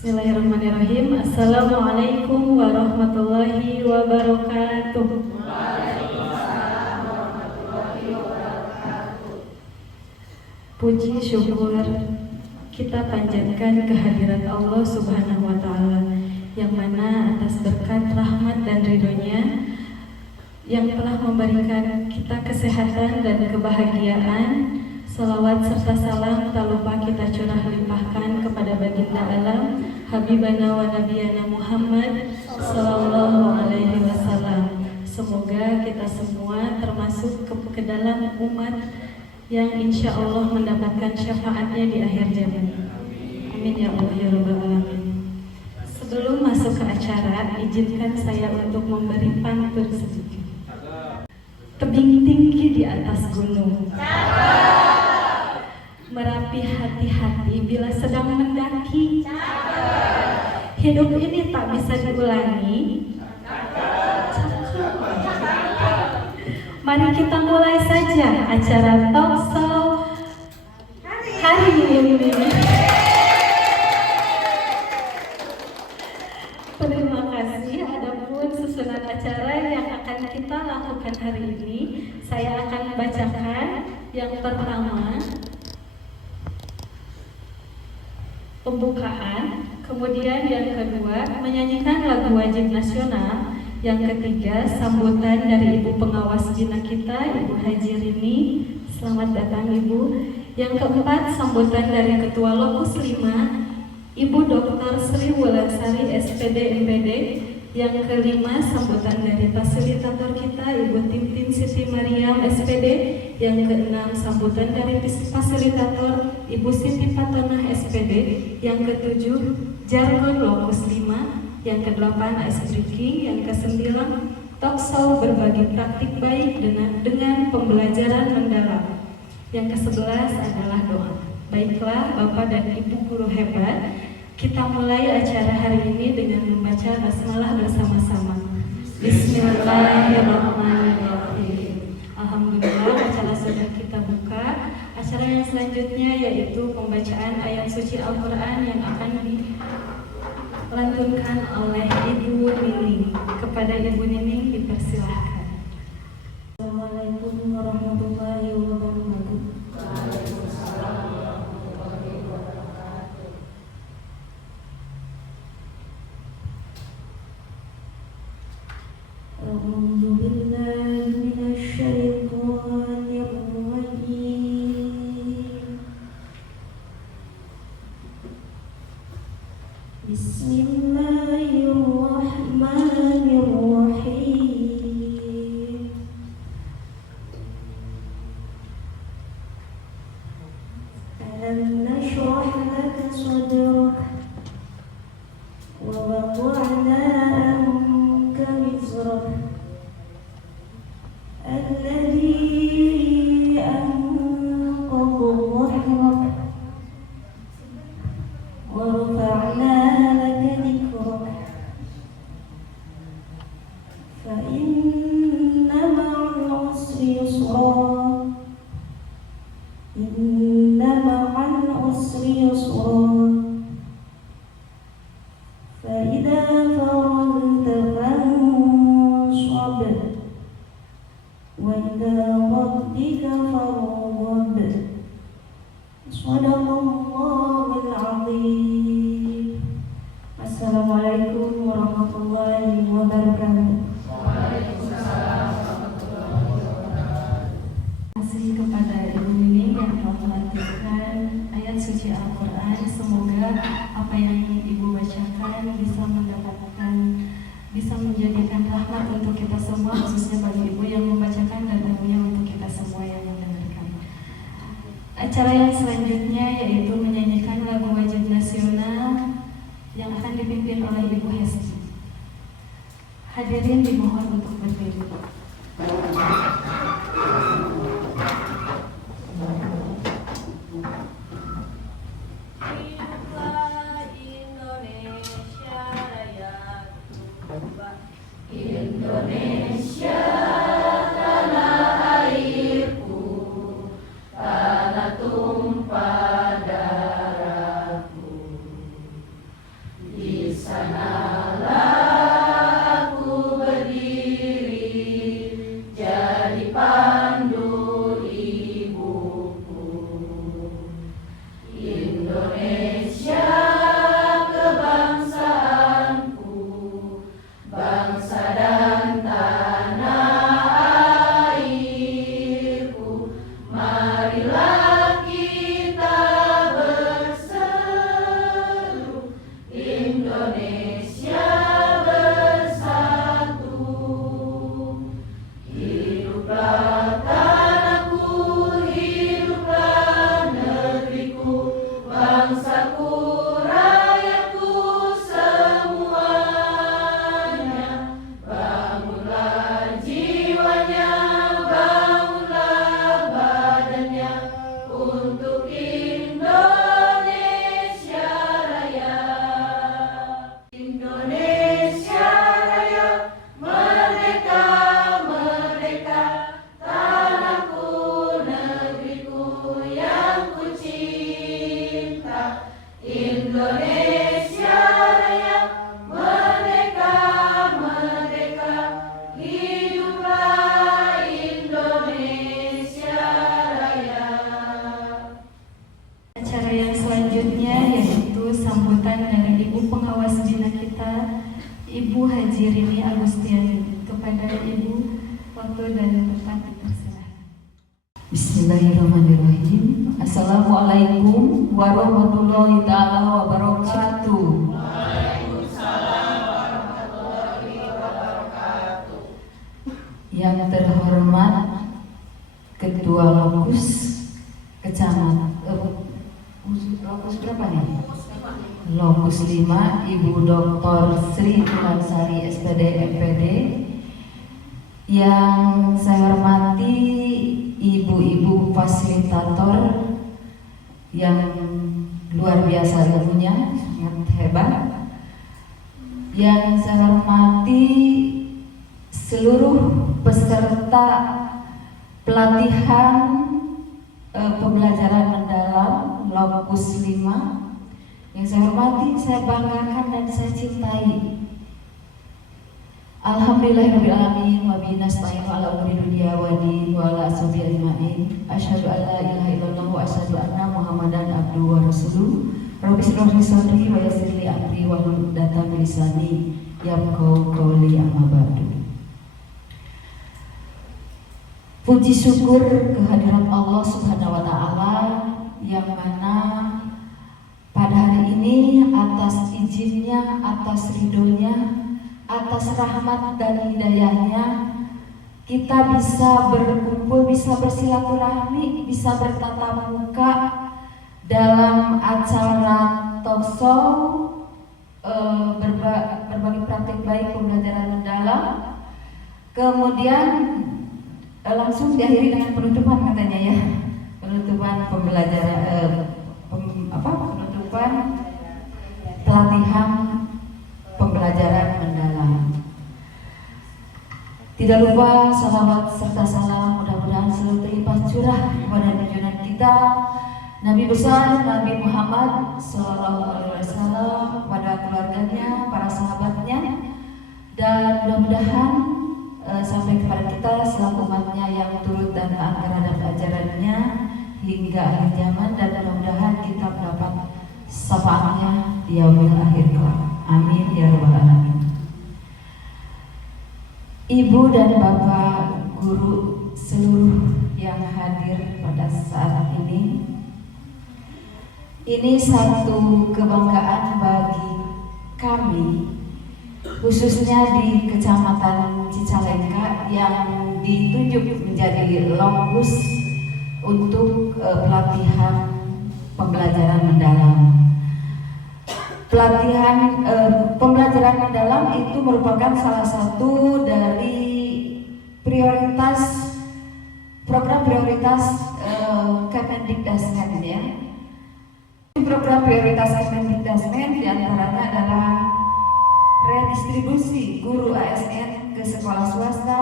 Bismillahirrahmanirrahim. Assalamualaikum warahmatullahi wabarakatuh. Puji syukur kita panjatkan kehadirat Allah Subhanahu wa Ta'ala, yang mana atas berkat rahmat dan ridhonya yang telah memberikan kita kesehatan dan kebahagiaan. Salawat serta salam tak lupa kita curah limpahkan kepada baginda alam Habibana wa Nabiyana Muhammad Sallallahu Alaihi Wasallam. Semoga kita semua termasuk ke dalam umat yang insya Allah mendapatkan syafaatnya di akhir zaman. Amin ya Allah ya Rabbal Alamin. Sebelum masuk ke acara, izinkan saya untuk memberi pantun sedikit. Tebing tinggi di atas gunung, Merapi hati-hati bila sedang mendaki. Hidup ini tak bisa diulangi. Mari kita mulai saja acara talk show hari ini. Terima kasih. Adapun susunan acara yang akan kita lakukan hari ini, saya akan bacakan. Yang pertama, pembukaan, kemudian yang kedua menyanyikan lagu wajib nasional, yang ketiga sambutan dari Ibu Pengawas Jina kita, Ibu Haji Rini, selamat datang Ibu. Yang keempat sambutan dari Ketua Lokus 5, Ibu Dr. Sri Wulansari SPD MPD. Yang kelima sambutan dari fasilitator kita, Ibu Tintin Siti Mariam SPD. Yang keenam sambutan dari fasilitator Ibu Siti Patonah SPD. Yang ketujuh jargon Lokus 5. Yang kedelapan ice breaking. Yang kesembilan talk show berbagi praktik baik dengan pembelajaran mendalam. Yang kesebelas adalah doa. Baiklah Bapak dan Ibu guru hebat, kita mulai acara hari ini dengan membaca basmalah bersama-sama. Bismillahirrahmanirrahim. Alhamdulillah, acara sudah kita buka. Acara yang selanjutnya yaitu pembacaan ayat suci Al-Quran yang akan dilantunkan oleh Ibu Nining. Kepada Ibu Nining dipersilahkan. Assalamualaikum warahmatullahi wabarakatuh. Bismillahirrahmanirrahim. Alam nashrah laka sadrak wa wada'na anka wizrak alladhi anqadha dhahrak wa rafa'na laka dhikrak fa inna ma'al usri yusra inna ma'al usri yusra fa idza faragta fansab wa ila rabbika farghab. Shadaqallahul azim. Assalamualaikum warahmatullahi wabarakatuh. Terima kasih kepada Ibu Nining yang telah melantunkan ayat suci Al-Quran. Semoga apa yang Ibu bacakan bisa menjadikan rahmat untuk kita semua, khususnya bagi Ibu yang membacakan dan tentunya untuk kita semua yang mendengarkan. Acara yang selanjutnya yaitu menyanyikan lagu wajib nasional yang akan dipimpin oleh Ibu Hesti. Hadirin dimohon untuk berdiri. Indonesia tanah airku, tanah tumpah darahku. Indonesia Raya. Indonesia Raya, merdeka, merdeka, tanahku, negeriku yang ku cinta. Indonesia Raya, merdeka, merdeka, hiduplah Indonesia Raya. Acara yang selanjutnya yaitu sambutan dari Ibu Pengawas Bina kita, Ibu Haji Rini Agustiani. Kepada Ibu, waktu dan tempat dipersilakan. Bismillahirrahmanirrahim. Assalamualaikum warahmatullahi taala wabarakatuh. Yang terhormat Ketua Lokus Lokus berapa nih? Lokus 5, Ibu Dr. Sri Tunansari SPD MPD. Yang saya hormati ibu-ibu fasilitator yang luar biasa ilmunya, sangat hebat. Yang saya hormati seluruh peserta pelatihan pembelajaran mendalam Lokus 5. Yang saya hormati, saya banggakan dan saya cintai. Alhamdulillahirrahmanirrahim. Wa bihi nasta'inu ala umuri dunya wa din wa ala ashabi ajma'in. Asyhadu an la ilaha illallah wa asyhadu anna Muhammadan abduhu wa rasuluh. Rabbi shrah li sadri wa yassir li amri wahlul 'uqdatam min lisani yafqahu qawli, amma ba'du. Puji syukur kehadirat Allah Subhanahu wa taala yang mana pada hari ini atas izinnya, atas ridhonya, atas rahmat dan hidayahnya kita bisa berkumpul, bisa bersilaturahmi, bisa bertatap muka dalam acara talkshow berbagi praktik baik pembelajaran mendalam. Kemudian langsung diakhiri dengan penutupan katanya ya, penutupan pembelajaran penutupan pelatihan pembelajaran mendalam. Tidak lupa salawat serta salam mudah-mudahan selalu terlimpah curah kepada junjungan kita Nabi besar Nabi Muhammad SAW, kepada keluarganya, para sahabatnya, dan mudah-mudahan sampai kepada kita selaku umatnya yang turut dan taat terhadap ajarannya hingga akhir zaman, dan mudah-mudahan kita mendapat syafaatnya di yaumil akhir kelak. Amin ya rabbal alamin. Ibu dan bapak guru seluruh yang hadir pada saat ini satu kebanggaan bagi kami, khususnya di Kecamatan Cicalengka yang ditunjuk menjadi lokus untuk pelatihan pembelajaran mendalam. Pelatihan pembelajaran mendalam itu merupakan salah satu dari prioritas program prioritas Kemendikdasmen ya. Program prioritas Kemendikdasmen diantaranya adalah redistribusi guru ASN ke sekolah swasta,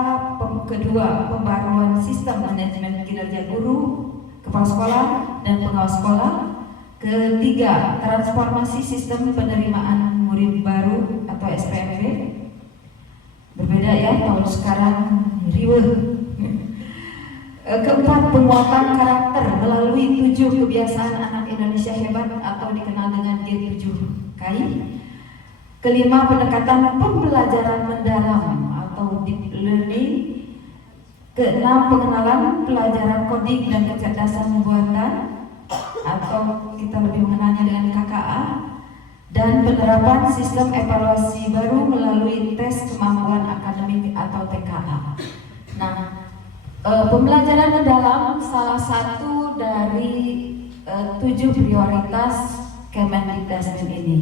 kedua pembaruan sistem manajemen kinerja guru, kepala sekolah dan pengawas sekolah, ketiga transformasi sistem penerimaan murid baru atau SPMB. Berbeda ya, tahun sekarang riweuh. Keempat, penguatan karakter melalui 7 kebiasaan anak Indonesia hebat atau dikenal dengan G7KI. Kelima, pendekatan pembelajaran mendalam atau deep learning. Keenam, pengenalan pelajaran coding dan kecerdasan buatan atau kita lebih mengenalnya dengan KKA, dan penerapan sistem evaluasi baru melalui tes kemampuan akademik atau TKA. Nah, pembelajaran mendalam salah satu dari 7 prioritas Kemendikdasmen ini.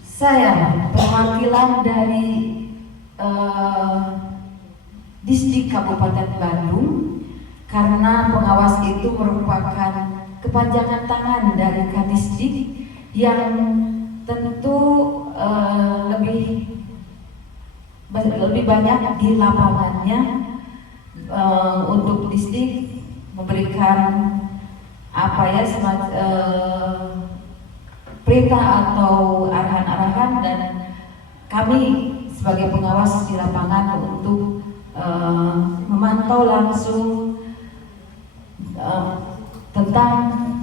Saya perwakilan dari Disdik Kabupaten Bandung, karena pengawas itu merupakan kepanjangan tangan dari Kadisdik yang tentu lebih banyak di lapangannya untuk Disdik memberikan perintah atau arahan-arahan, dan kami sebagai pengawas di lapangan untuk memantau langsung tentang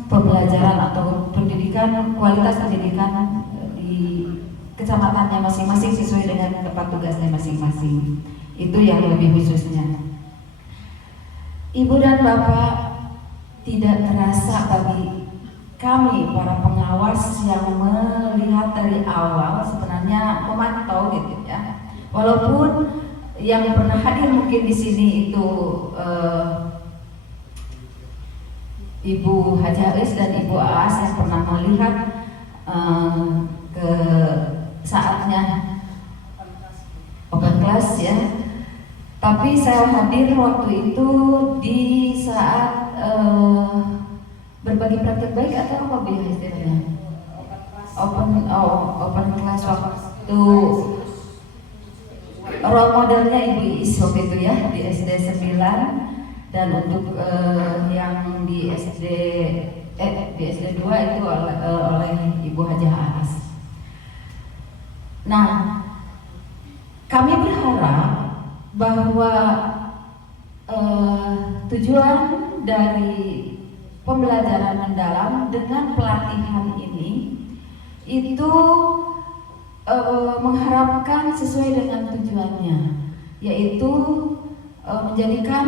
pembelajaran atau pendidikan, kualitas pendidikan di kecamatannya masing-masing sesuai dengan tempat tugasnya masing-masing. Itu yang lebih khususnya. Ibu dan Bapak, tidak terasa bagi kami para pengawas yang melihat dari awal, sebenarnya memantau gitu ya. Walaupun yang pernah hadir mungkin di sini itu Ibu Haji Ais dan Ibu Aas yang pernah melihat ke saatnya open class ya. Tapi saya hadir waktu itu di saat berbagi praktik baik atau apa biasa istilahnya? Open class waktu role modelnya Ibu Is waktu itu ya di SD 9, dan untuk yang di SD 2 itu oleh Ibu Haji Aas. Nah, kami berharap bahwa tujuan dari pembelajaran mendalam dengan pelatihan ini itu mengharapkan sesuai dengan tujuannya, yaitu menjadikan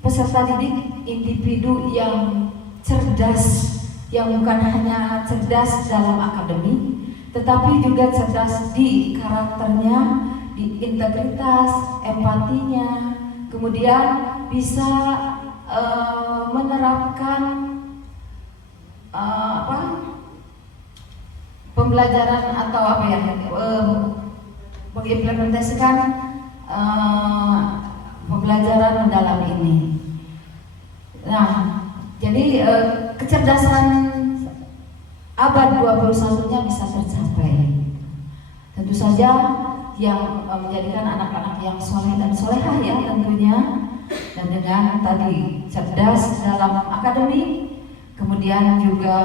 peserta didik individu yang cerdas, yang bukan hanya cerdas dalam akademik, tetapi juga cerdas di karakternya, di integritas, empatinya, kemudian bisa menerapkan pembelajaran atau mengimplementasikan pembelajaran mendalam ini. Nah, jadi kecerdasan abad 21-nya bisa tercapai. Tentu saja yang menjadikan anak-anak yang soleh dan solehah ya tentunya, dan dengan tadi cerdas dalam akademik, kemudian juga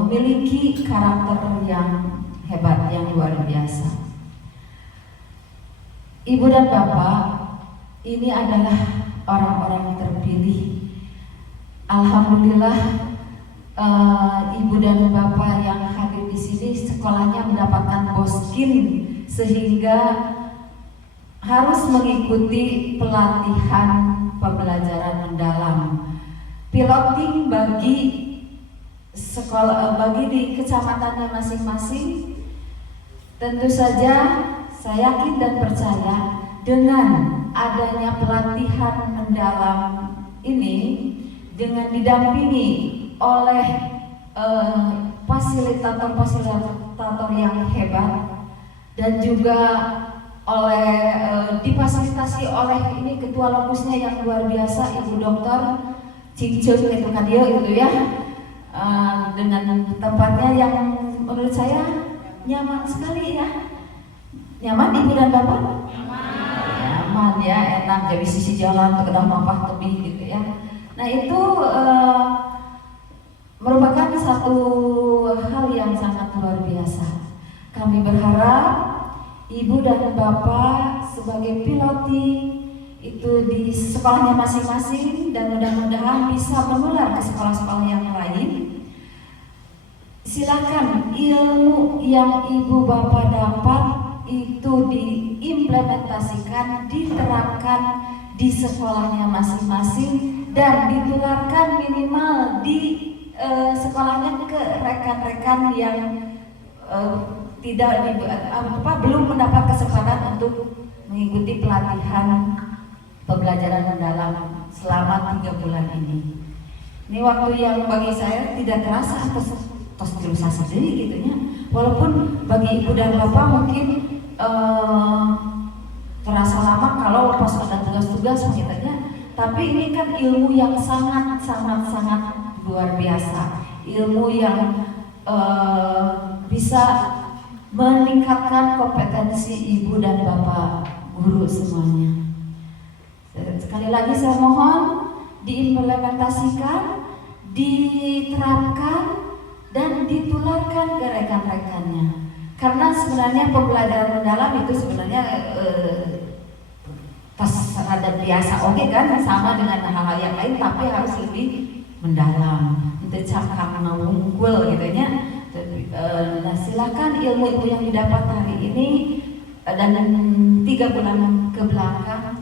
memiliki karakter yang hebat, yang luar biasa. Ibu dan Bapak, ini adalah orang-orang terpilih. Alhamdulillah, Ibu dan Bapak yang hadir di sini sekolahnya mendapatkan boskin, sehingga harus mengikuti pelatihan pembelajaran mendalam, piloting bagi sekolah, bagi di kecamatannya masing-masing. Tentu saja saya yakin dan percaya dengan adanya pelatihan mendalam ini, dengan didampingi oleh fasilitator yang hebat, dan juga oleh difasilitasi oleh ini ketua lokusnya yang luar biasa, Ibu Dokter Cingcung itu kan dia gitu ya, dengan tempatnya yang menurut saya nyaman sekali ya. Nyaman Ibu dan Bapak? Nyaman ya, enak, jadi sisi jalan terkenal mampah tebih gitu ya. Nah itu merupakan satu hal yang sangat luar biasa. Kami berharap Ibu dan Bapak sebagai piloti itu di sekolahnya masing-masing, dan mudah-mudahan bisa menular ke sekolah-sekolah yang lain. Silakan ilmu yang Ibu Bapak dapat itu diimplementasikan, diterapkan di sekolahnya masing-masing, dan ditularkan minimal di sekolahnya ke rekan-rekan yang belum mendapat kesempatan untuk mengikuti pelatihan pembelajaran mendalam selama 3 bulan ini. Ini waktu yang bagi saya tidak terasa tos dilusasi sendiri gitunya. Walaupun bagi Ibu dan Bapak mungkin terasa lama kalau pas ada tugas-tugas mengingatnya, Tapi ini kan ilmu yang sangat luar biasa, ilmu yang bisa meningkatkan kompetensi ibu dan bapak guru semuanya. Sekali lagi saya mohon diimplementasikan, diterapkan, dan ditularkan ke rekan-rekannya. Karena sebenarnya pembelajaran mendalam itu sebenarnya terhadap biasa, oke kan, sama dengan hal-hal yang lain, tapi harus lebih mendalam, untuk cakap wungkul gitu ya. Nah, silakan ilmu yang didapat hari ini dan 3 bulan ke belakang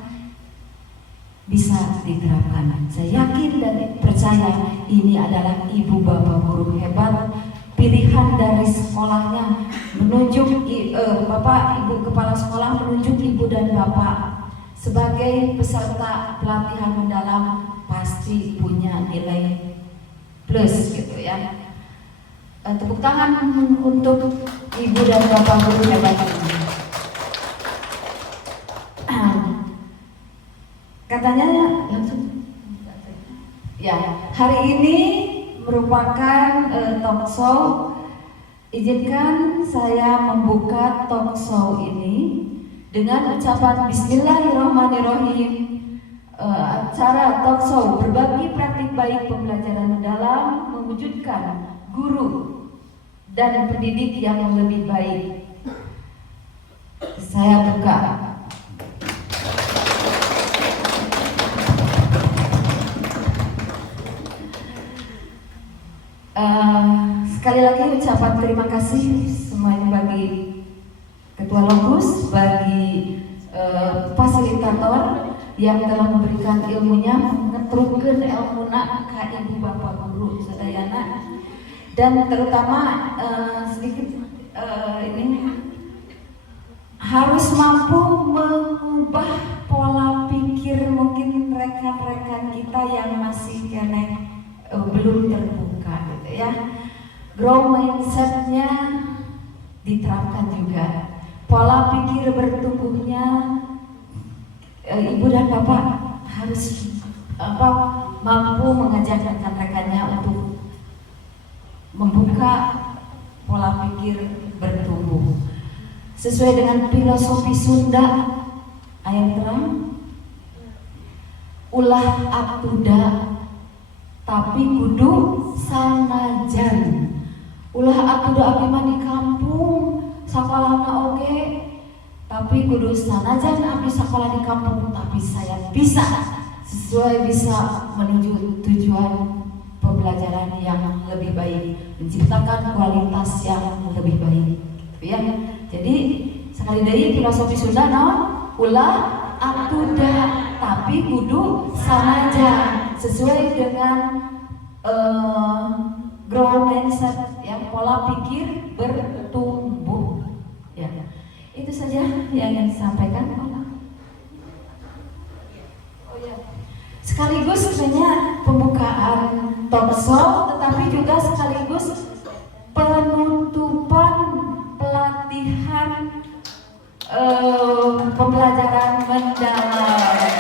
bisa diterapkan. Saya yakin dan percaya ini adalah ibu bapak guru hebat, pilihan dari sekolahnya menunjuk bapak ibu kepala sekolah menunjuk ibu dan bapak sebagai peserta pelatihan mendalam pasti punya nilai plus gitu ya. Tepuk tangan untuk ibu dan bapak guru hebat ini. Katanya langsung ya, hari ini merupakan talk show. Izinkan saya membuka talk show ini dengan ucapan Bismillahirrahmanirrahim. Acara talk show berbagi praktik baik pembelajaran mendalam mewujudkan guru dan pendidik yang lebih baik. Saya buka. Sekali lagi ucapan terima kasih semuanya bagi Ketua Lokus, bagi fasilitator yang telah memberikan ilmunya, mengetrukkan ilmuna ka ibu bapak guru sadayana, dan terutama sedikit ini harus mampu mengubah pola pikir mungkin rekan-rekan kita yang masih kene belum terbuka gitu ya. Grow mindsetnya diterapkan juga, pola pikir bertumbuhnya ibu dan bapak harus mampu mengajak rekan-rekannya untuk membuka pola pikir bertumbuh sesuai dengan filosofi Sunda ayat terang, ulah atuda tapi kudu sanajan. Ulah atuda abdi mah di kampung sakolahna oge, tapi kudu sanajan abdi sakolah di kampung, tapi saya bisa menuju tujuan pembelajaran yang lebih baik, menciptakan kualitas yang lebih baik gitu ya. Jadi sekali lagi filosofi Sunda ulah atuda tapi kudu sanajan, sesuai dengan grow mindset yang pola pikir bertumbuh ya. Itu saja yang ingin disampaikan. Sekaligus sebenarnya pembukaan talk show, tetapi juga sekaligus penutupan pelatihan pembelajaran mendalam.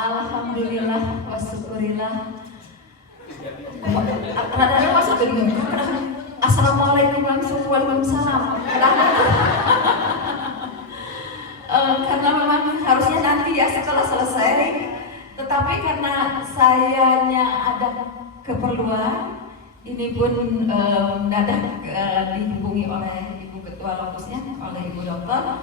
Alhamdulillah wa syukurillah. Rada-rada masuk ke dunia. Assalamualaikum langsung, waalaikumsalam. Karena memang harusnya nanti ya setelah selesai, tetapi karena sayanya ada keperluan, ini pun mendadak dihubungi oleh Ibu Ketua Lokusnya, oleh Ibu Dokter.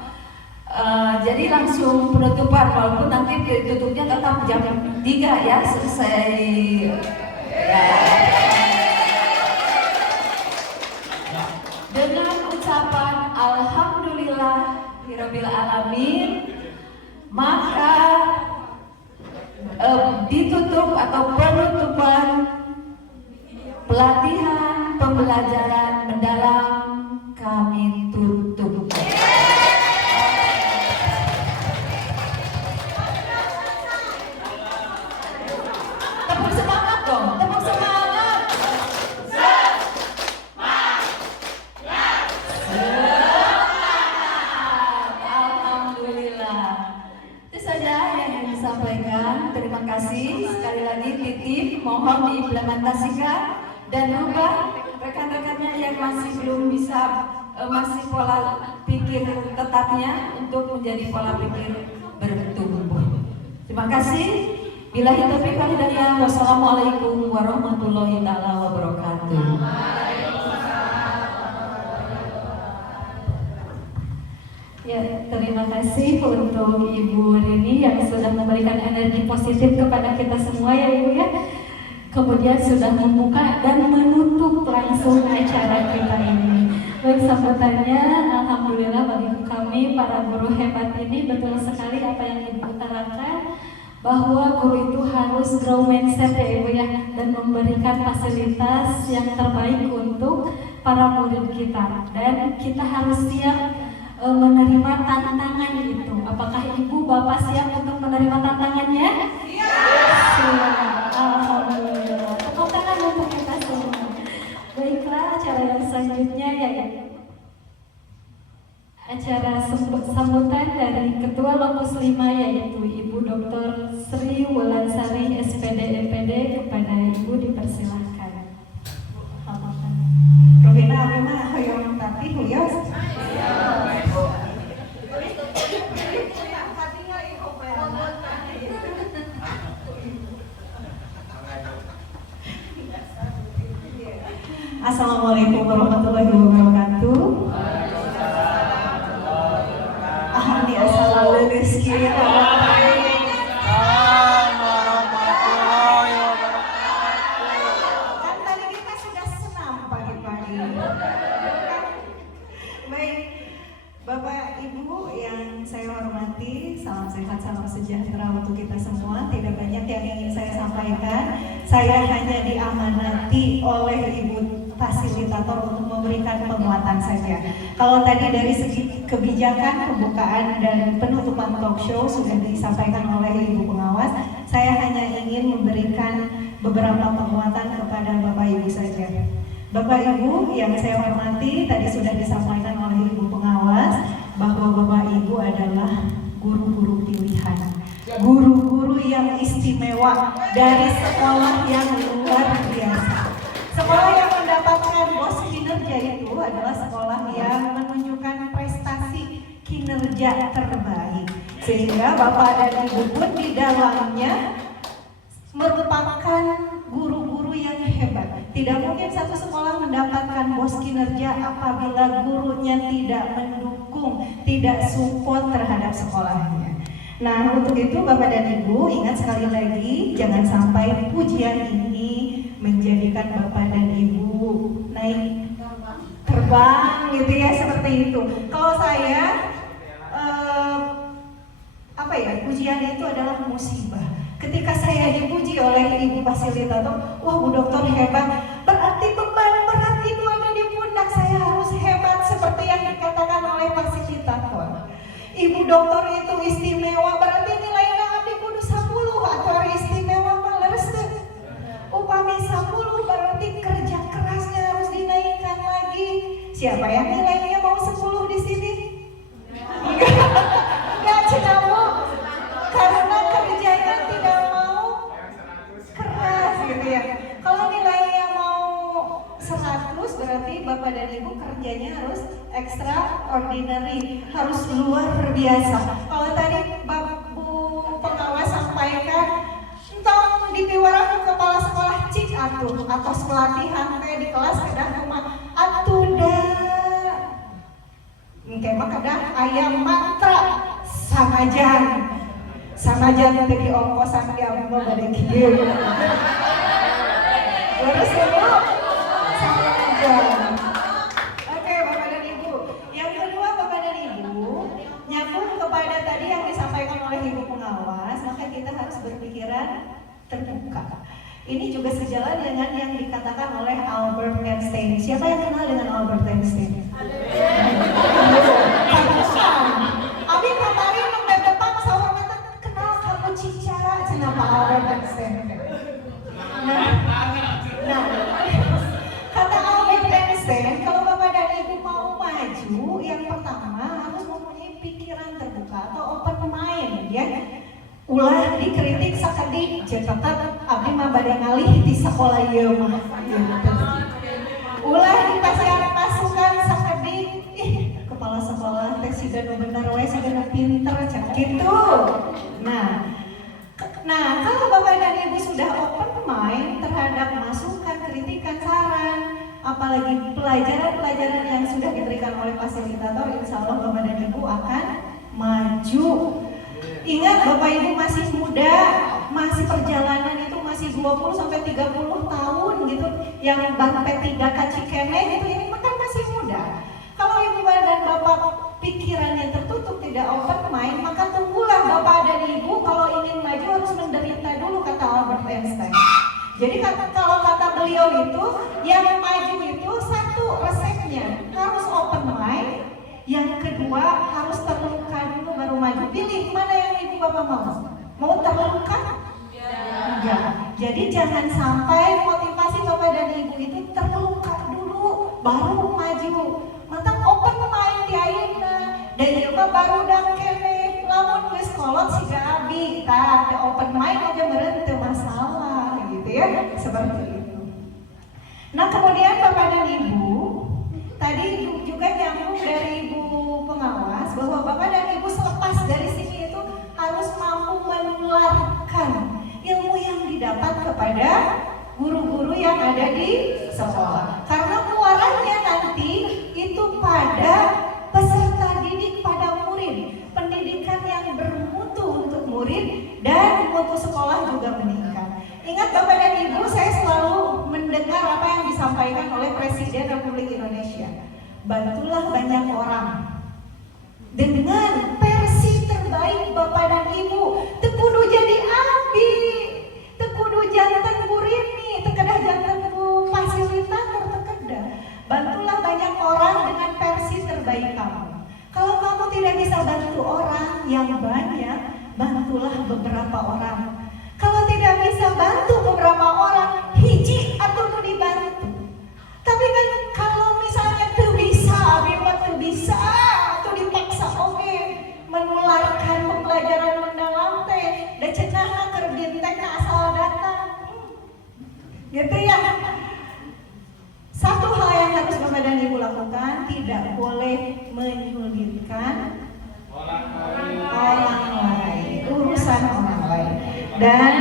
Jadi langsung penutupan, walaupun nanti tutupnya tetap jam 3 ya, selesai ya. Dengan ucapan Alhamdulillahirabbil alamin, maka ditutup atau penutupan pelatihan pembelajaran mendalam kami tutup. Tepuk semangat dong, tepuk semangat. Semangat. kasih. Sekali lagi titip mohon diimplementasikan dan rubah rekan-rekannya yang masih belum bisa masih pola pikir tetapnya untuk menjadi pola pikir bertumbuh. Terima kasih. Billahi taufiq wal hidayah. Wassalamualaikum warahmatullahi taala wabarakatuh. Ya, terima kasih untuk Ibu Rini yang sudah memberikan energi positif kepada kita semua ya Ibu ya. Kemudian sudah membuka dan menutup langsung acara kita ini. Baik, sambutannya alhamdulillah bagi kami para guru hebat ini betul sekali apa yang Ibu utarakan, bahwa guru itu harus grow mindset ya Ibu ya, dan memberikan fasilitas yang terbaik untuk para murid kita, dan kita harus siap menerima tantangan itu. Apakah Ibu Bapak siap untuk menerima tantangannya? Siap. Alhamdulillah. Tepuk tangan untuk kita semua. Baiklah, acara yang selanjutnya yaitu acara sambutan dari Ketua Lokus 5 yaitu Ibu Dr. Sri Wulansari SPD MPD. Kepada Ibu dipersilahkan. Robina apa mah hoyong tapi huyos. Assalamualaikum warahmatullahi wabarakatuh. Ahli asal lulus kiri kan tadi kita sudah senam pagi-pagi. Baik, Bapak Ibu yang saya hormati, salam sehat, salam sejahtera untuk kita semua. Tidak banyak yang ingin saya sampaikan. Saya hanya diamanati oleh Ibu fasilitator untuk memberikan penguatan saja. Kalau tadi dari segi kebijakan, pembukaan dan penutupan talk show sudah disampaikan oleh Ibu pengawas, saya hanya ingin memberikan beberapa penguatan kepada Bapak Ibu saja. Bapak Ibu yang saya hormati, tadi sudah disampaikan oleh Ibu pengawas bahwa Bapak Ibu adalah guru-guru pilihan, guru-guru yang istimewa dari sekolah yang luar biasa. Sekolah yang mendapatkan bos kinerja itu adalah sekolah yang menunjukkan prestasi kinerja terbaik. Sehingga Bapak dan Ibu pun di dalamnya merupakan guru-guru yang hebat. Tidak mungkin satu sekolah mendapatkan bos kinerja apabila gurunya tidak mendukung, tidak support terhadap sekolahnya. Nah, untuk itu Bapak dan Ibu ingat sekali lagi, jangan sampai pujian ini menjadikan Bapak dan Ibu naik terbang gitu ya, seperti itu. Kalau saya pujian itu adalah musibah. Ketika saya dipuji oleh Ibu fasilitator, wah Bu Dokter hebat, berarti beban berat itu ada di pundak saya, harus hebat seperti yang dikatakan oleh fasilitator. Ibu Dokter itu istimewa, berarti nilainya abdi kudu 10 atau istimewa maleres teh. Upami 10 berarti kerja kerasnya harus dinaikkan lagi. Siapa yang nilainya mau 10 di sini? Enggak, Cinamu. Karena kerjanya tidak mau keras gitu ya. Kalau nilainya mau 100 berarti Bapak dan Ibu kerjanya harus extraordinary, harus luar biasa. Kalau tadi Bu pengawas sampaikan tong dipiwarahan kepala sekolah cik atuh atau pelatihan kayak di kelas kedah rumah atuh dah engke mah kedah ayam mantra samajan teh di ongkosan di ambo bade kieu terus ya Bu samajan. Oke Bapak dan Ibu, yang kedua Bapak dan Ibu nyambung kepada tadi yang disampaikan oleh Ibu pengawas, maka kita harus berpikiran terbuka. Ini juga sejalan dengan yang dikatakan oleh Albert Einstein. Siapa yang kenal dengan Albert Einstein? Abi kemarin nang depan sahur kenal kamu cicara cenah Pak Albert Einstein. Nah, kata Albert Einstein, kalau Bapak dan Ibu mau maju, yang pertama harus mempunyai pikiran terbuka atau open mind, ya. ulah dikritik sakedik cetetat abdi mah bade ngalih di sekolah ieu mah gitu. Ulah dipasihan masukan sakedik kepala sekolah teh siga nu bener we siga nu pinter cak kitu. Nah, kalau Bapak dan Ibu sudah open mind terhadap masukan, kritikan, saran, apalagi pelajaran-pelajaran yang sudah diberikan oleh fasilitator, insya Allah Bapak dan Ibu akan maju. Ingat Bapak Ibu masih muda, masih perjalanan itu masih 20-30 tahun gitu, yang baru P3 kacikene gitu, ini kan masih muda. Kalau Ibu dan Bapak pikirannya tertutup, tidak open mind, maka tunggulah Bapak dan Ibu kalau ingin maju harus menderita dulu, kata Albert Einstein. Jadi kalau kata beliau itu, yang maju itu satu resepnya harus open mind, yang kedua harus terluka dulu baru maju. Pilih mana yang Ibu Bapak mau? Mau terluka? Enggak. Jadi jangan sampai motivasi Bapak dan Ibu itu terluka dulu baru maju. Mantap open mind di ayeuna. Dan ieu mah barudak keneh, lamun geus kolot siga abi, tah ada open mind aja meureun teu masalah gitu ya, seperti itu. Nah, kemudian Bapak dan Ibu, tadi juga nyambung dari Ibu pengawas bahwa Bapak dan Ibu selepas dari sini itu harus mampu menularkan ilmu yang didapat kepada guru-guru yang ada di sekolah. Karena muaranya nanti itu pada peserta didik, pada murid. Pendidikan yang bermutu untuk murid dan mutu sekolah juga meningkat. Ingat Bapak dan Ibu, saya selalu mendengar apa yang disampaikan oleh Presiden Republik Indonesia. Bantulah banyak orang dengan versi terbaik Bapak dan Ibu. Teu kudu jadi abdi, teu kudu janten gurini, teu kedah janten ku fasilitator, teu kedah. Bantulah banyak orang dengan versi terbaik kamu. Kalau kamu tidak bisa bantu orang yang banyak, bantulah beberapa orang. Kalau tidak bisa bantu beberapa orang, hiji atau nu dibantu. Tapi kan kalau misalnya tuh bisa, memang tuh bisa, atau dipaksa menularkan pembelajaran mendalam teh, da cenah keur bintek asal datang. Gitu ya. Satu hal yang harus Bapak dan Ibu lakukan, tidak boleh menyulitkan orang lain, urusan orang lain. Dan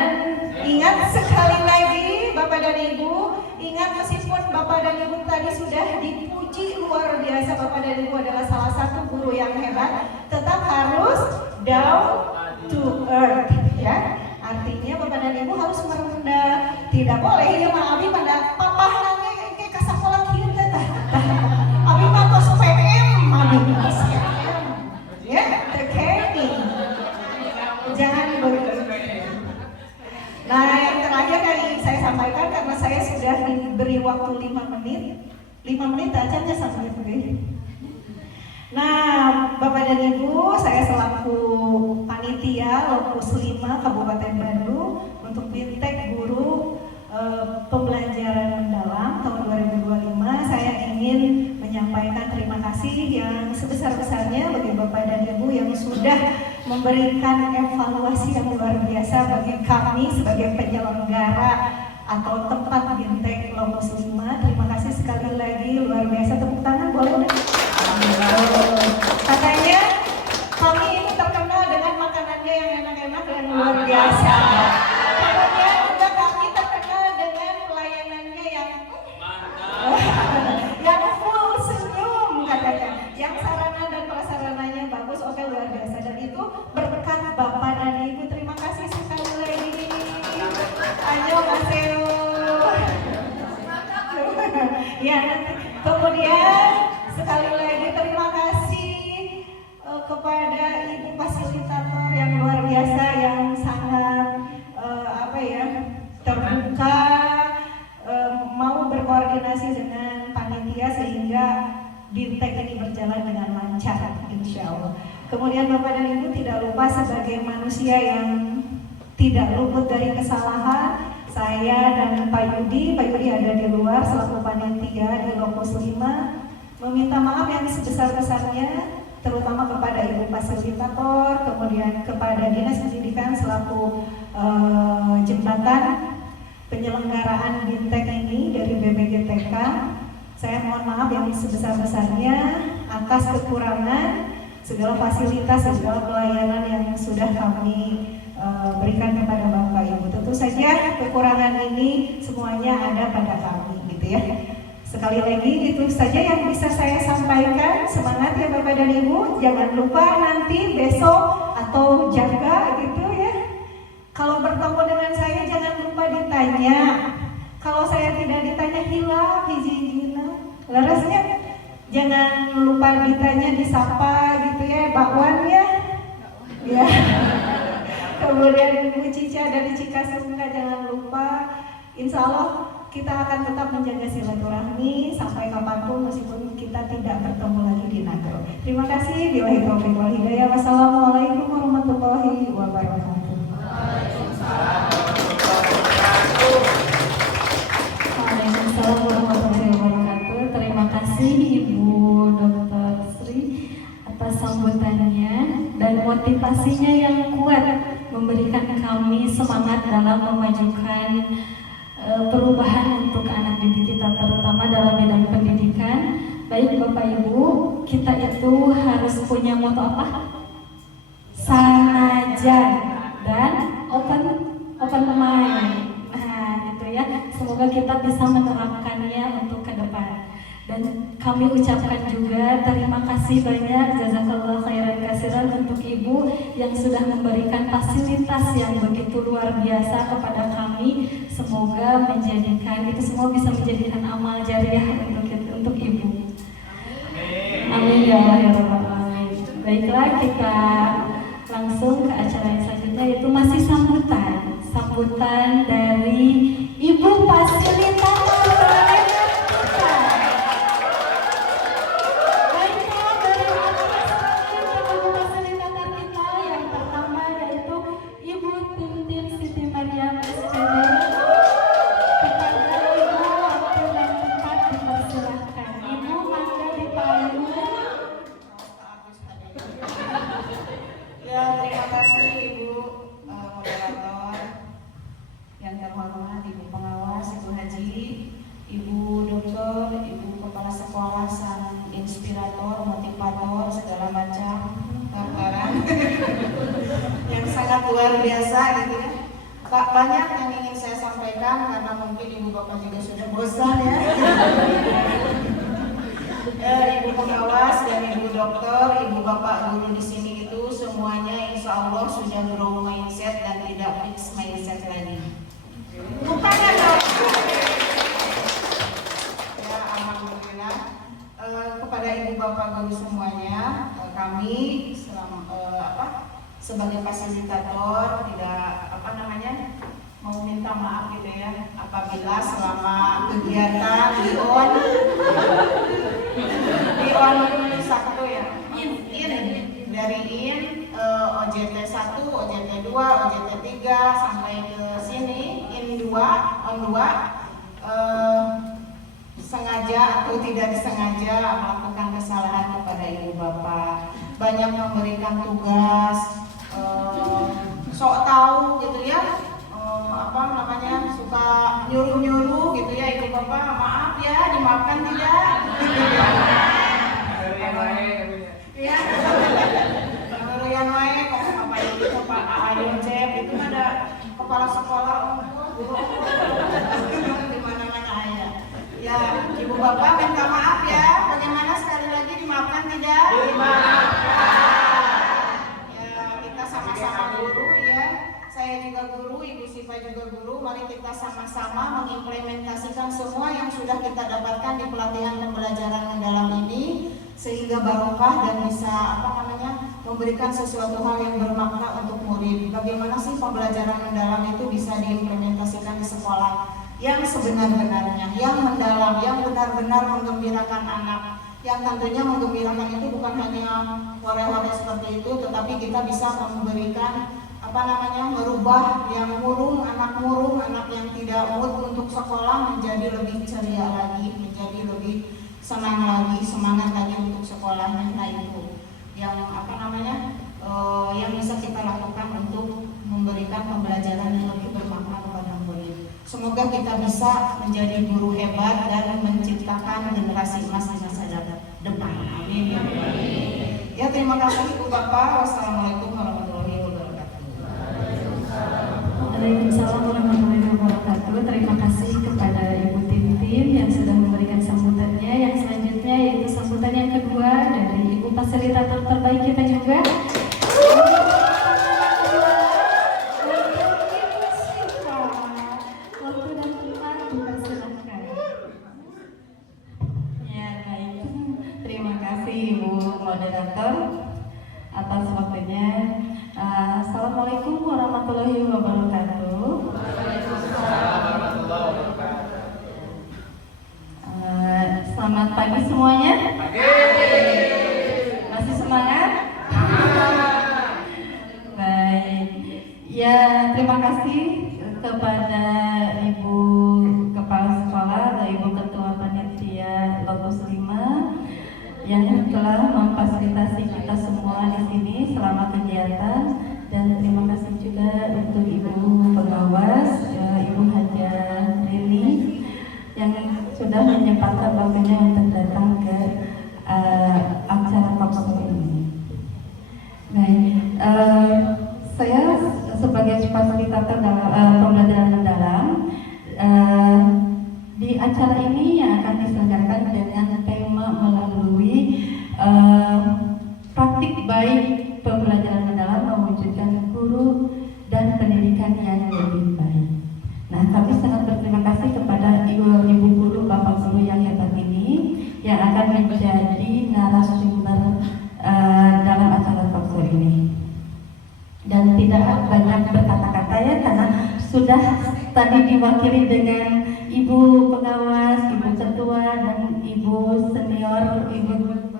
ingat sekali lagi Bapak dan Ibu, ingat meskipun Bapak dan Ibu tadi sudah dipuji luar biasa, Bapak dan Ibu adalah salah satu guru yang hebat, tetap harus down to earth ya. Artinya Bapak dan Ibu harus merendah, tidak boleh ya mah abi pada papah nangge ke kasakola kieu teh tah. Abi mah tos PM, abi tos PM. Ya, terkini. Jangan begitu. Nah, yang terakhir yang ingin saya sampaikan karena saya sudah diberi waktu 5 menit. 5 menit aja sampai begini. Nah, Bapak dan Ibu, saya selaku panitia Lokus 5 Kabupaten Bandung untuk Bintek Guru Pembelajaran Mendalam tahun 2025, saya ingin menyampaikan terima kasih yang sebesar-besarnya bagi Bapak dan Ibu yang sudah memberikan evaluasi yang luar biasa bagi kami sebagai penyelenggara atau tempat Bintek Lokus 5. Terima kasih sekali lagi, luar biasa. Tepuk tangan boleh? Katanya kami ini terkenal dengan makanannya yang enak-enak dan luar biasa. Kemudian juga kami terkenal dengan pelayanannya yang full senyum katanya, yang sarana dan prasarananya bagus, oke, luar biasa. Dan itu berkat Bapak dan Ibu. Terima kasih sekali lagi. Annyeonghaseyo. Ya, kemudian sekali lagi terima kasih kepada Ibu fasilitator yang luar biasa, yang sangat terbuka, mau berkoordinasi dengan panitia sehingga Bintek ini berjalan dengan lancar, insya Allah. Kemudian Bapak dan Ibu tidak lupa sebagai manusia yang tidak luput dari kesalahan, saya dan Pak Yudi ada di luar selaku panitia di Lokus 5 meminta maaf yang sebesar-besarnya terutama kepada Ibu Fasilitator, kemudian kepada Dinas Pendidikan selaku jembatan penyelenggaraan BIMTEK ini dari BPGTK. Saya mohon maaf yang sebesar-besarnya atas kekurangan segala fasilitas, segala pelayanan yang sudah kami berikan kepada Bapak Ibu. Tentu saja kekurangan ini semuanya ada pada kami, gitu ya. Sekali lagi itu saja yang bisa saya sampaikan. Semangat ya Bapak dan Ibu. Jangan lupa nanti besok atau jaga gitu ya. Kalau bertemu dengan saya jangan lupa ditanya. Kalau saya tidak ditanya hilaf hiji-hijina. Larasnya jangan lupa ditanya, disapa gitu ya, Pak Wan ya. Ya. Kemudian Ibu Cica dari Cikasungka jangan lupa. Insya Allah kita akan tetap menjaga silaturahmi sampai kapanpun meskipun kita tidak bertemu lagi di Nagro. Terima kasih. Billahi taufiq wal hidayah. Wassalamualaikum warahmatullahi wabarakatuh. Waalaikumsalam warahmatullahi wabarakatuh. Terima kasih Ibu Dr. Sri atas sambutannya dan motivasinya yang kuat memberikan kami semangat dalam memajukan perubahan untuk anak didik kita, terutama dalam bidang pendidikan. Baik Bapak Ibu, kita itu harus punya moto apa? Sanajan dan open mind. Nah, itu ya. Semoga kita bisa menerapkannya untuk ke depan. Dan kami ucapkan juga terima kasih banyak, jazakallah khairan katsiran untuk Ibu yang sudah memberikan fasilitas yang begitu luar biasa kepada kami. Semoga menjadikan itu semua bisa menjadikan amal jariah untuk Ibu. Amin ya Allah ya Rabbal alamin. Baiklah, kita langsung ke acara yang selanjutnya, yaitu masih sambutan dari Ibu Fasilitator. Luar biasa gitu ya. Banyak yang ingin saya sampaikan karena mungkin Ibu Bapak juga sudah bosan ya. Ibu pengawas dan Ibu dokter, Ibu Bapak guru di sini itu semuanya insya Allah sudah grow mindset dan tidak fix mindset lagi. Bukan ya dong? Ya alhamdulillah. Kepada Ibu Bapak guru semuanya, kami sebagai fasilitator tidak mau minta maaf gitu ya apabila selama kegiatan ION satu ya dari OJT 1, OJT 2, OJT 3 sampai ke sini ON 2 sengaja atau tidak disengaja melakukan kesalahan kepada Ibu Bapak, banyak memberikan tugas, sok tahu gitu ya, suka nyuruh gitu ya. Ibu Bapak maaf ya, dimaafkan tidak? Ya, menurut yang lain kok apa itu Pak Ayo Cep itu ada kepala sekolah di mana-mana ya. Ya, Ibu Bapak minta maaf ya. Bagaimana sekali lagi dimaafkan tidak? Dimaafkan. Sama-sama guru ya, saya juga guru, Ibu Siva juga guru. Mari kita sama-sama mengimplementasikan semua yang sudah kita dapatkan di pelatihan pembelajaran mendalam ini sehingga barokah dan bisa memberikan sesuatu hal yang bermakna untuk murid. Bagaimana sih pembelajaran mendalam itu bisa diimplementasikan di sekolah yang sebenar-benarnya, yang mendalam, yang benar-benar menggembirakan anak. Yang tentunya menggembirakan itu bukan hanya hore-hore seperti itu, tetapi kita bisa memberikan merubah yang murung, anak yang tidak mood untuk sekolah menjadi lebih ceria lagi, menjadi lebih senang lagi, semangat lagi untuk sekolahnya. Nah itu yang bisa kita lakukan untuk memberikan pembelajaran yang lebih bermakna kepada murid. Semoga kita bisa menjadi guru hebat dan menciptakan generasi emas di masa depan. Amin. Ya, terima kasih Ibu Bapak. Wassalamualaikum warahmatullahi wabarakatuh. Waalaikumsalam warahmatullahi wabarakatuh. Terima kasih kepada Ibu Tintin yang sudah memberikan sambutannya. Yang selanjutnya yaitu sambutan yang kedua dari Ibu fasilitator terbaik kita juga. Waktu dan tempat dipersilahkan. Ya, baik. Terima kasih Ibu Moderator atas waktunya. Assalamualaikum warahmatullahi wabarakatuh. Selamat pagi semuanya. Masih semangat? Baik. Ya, terima kasih kepada Ibu Kepala Sekolah atau Ibu Ketua Panitia Logos 5 yang telah memfasilitasi kita semua di sini selama kegiatan, dan terima kasih juga untuk Ibu Pengawas, Ibu Haja Rini yang sudah menyempatkan waktunya untuk datang ke acara talkshow ini. Baik, saya sebagai fasilitator pembelajaran mendalam di acara ini yang akan diselenggarakan dengan tema melalui praktik baik pembelajaran mendalam mewujudkan guru dan pendidikan yang lebih baik. Nah, kami sangat berterima kasih kepada ibu guru, bapak guru yang hebat ini yang akan menjadi narasumber dalam acara talkshow ini. Dan tidak banyak berkata-kata ya, karena sudah tadi diwakili dengan Ibu Pengawas, Ibu Ketua, dan Ibu Senior, Ibu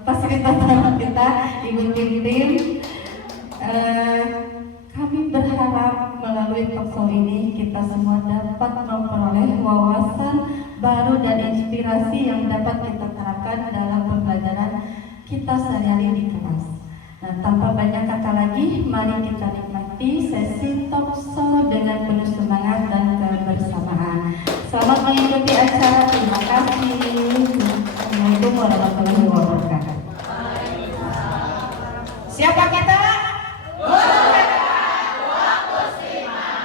Fasilitator kita, Ibu Tintin. Kami berharap melalui talkshow ini kita semua dapat memperoleh wawasan baru dan inspirasi yang dapat kita terapkan dalam pembelajaran kita sehari-hari di kelas. Nah, tanpa banyak kata lagi, mari kita nikmati sesi talkshow dengan penuh semangat dan kebersamaan. Selamat mengikuti acara. Terima kasih. Assalamualaikum warahmatullahi wabarakatuh. Siapa kita?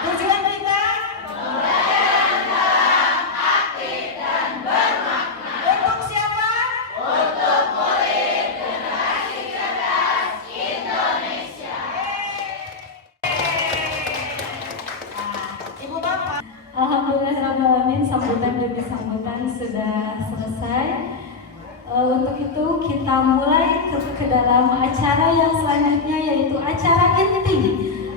Tujuan kita? Untuk siapa? Ibu Bapak. Alhamdulillahirrahmanirrahim, sambutan demi sambutan sudah selesai. Untuk itu kita mulai ke dalam acara yang selanjutnya, yaitu acara inti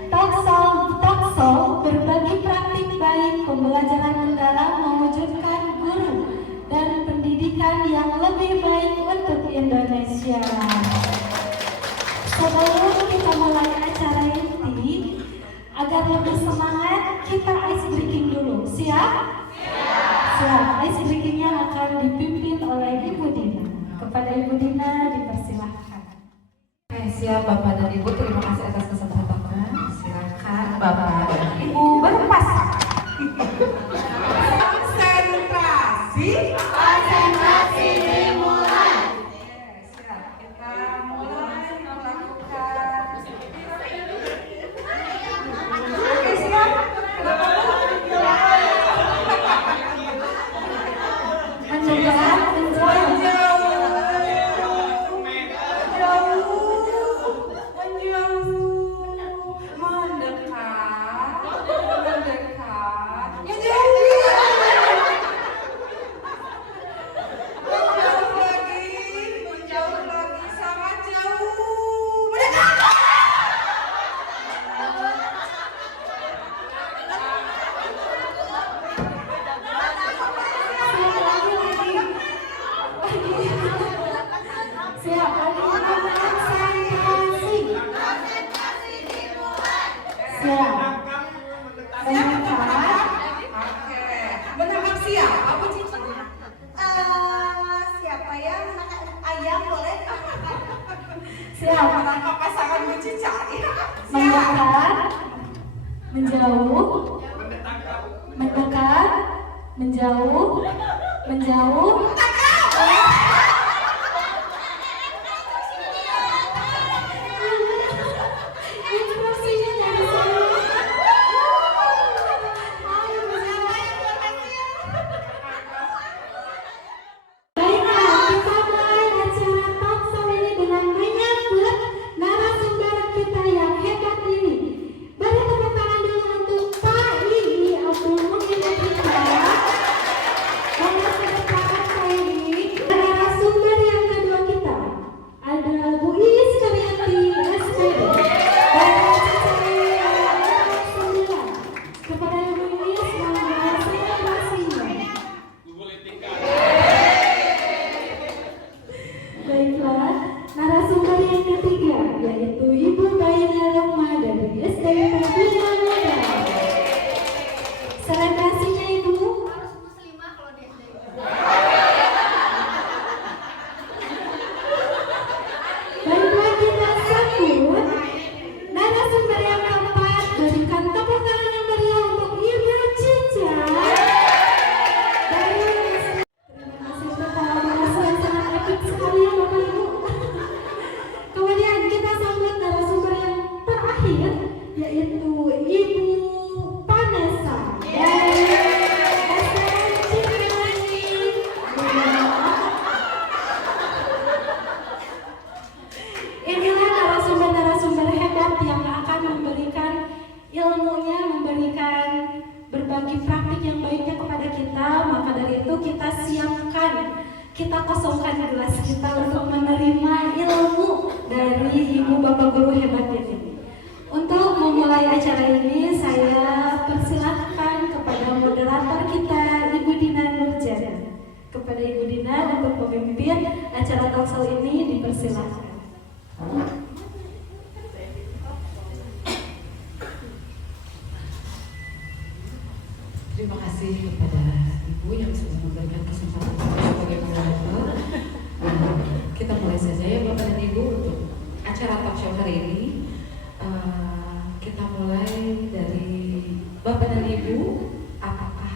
talkshow berbagi praktik baik pembelajaran mendalam mewujudkan guru dan pendidikan yang lebih baik untuk Indonesia. Sebelum kita mulai acara inti, agar lebih semangat, kita ice breaking dulu. Siap? Siap. Ice breakingnya akan dipimpin oleh Ibu Dina. Kepada Ibu Dina dipersilahkan. Siap Bapak dan Ibu, terima kasih atas kesempatannya. Silakan Bapak dan Ibu berpasangan. Konsentrasi dimulai. Siap, kita mulai melakukan. Oke, siap. Siap. mendekat, menjauh, mendekat, menjauh, menjauh. Instruksinya dari saya. Baiklah, kita mulai acara talkshow ini dengan menyambut narasumber kita yang hebat ini. Beri tepuk tangan dulu untuk Pak Igi Abdul Muhyiddin kita. Karena sedekat Pak Igi, narasumber yang kedua kita ada Bu Iis Karyanti SPD. Kepada Ibu Iis mohon selebrasinya. Baiklah, narasumber yang ketiga yaitu Ibu Baina Roma dari SDIP Bina Muda. Selebrasinya Ibu. Harus muslimah kalau di SDIP. Baiklah, kita sambut narasumber yang keempat. Berikan tepuk tangan yang meriah untuk Ibu Cica dari terima kasih untuk kolaborasi yang sangat epik sekali ya Bapak Ibu. Kemudian kita sambut narasumber yang terakhir yaitu Ibu Vanessa dari STM Cimahi. Inilah narasumber-narasumber hebat yang akan memberikan ilmunya, memberikan berbagi praktik yang baiknya kepada kita. Maka dari itu kita siapkan, kita kosongkan gelas kita untuk menerima ilmu dari Ibu Bapak Guru hebat ini. Untuk memulai acara ini, saya persilahkan kepada moderator kita, Ibu Dina Nurjana. Kepada Ibu Dina untuk memimpin acara talkshow ini dipersilahkan. Terima kasih kepada Ibu yang sudah memberikan kesempatan saya sebagai moderator. Kita mulai saja ya Bapak dan Ibu untuk acara talk show hari ini. Kita mulai dari Bapak dan Ibu. Apakah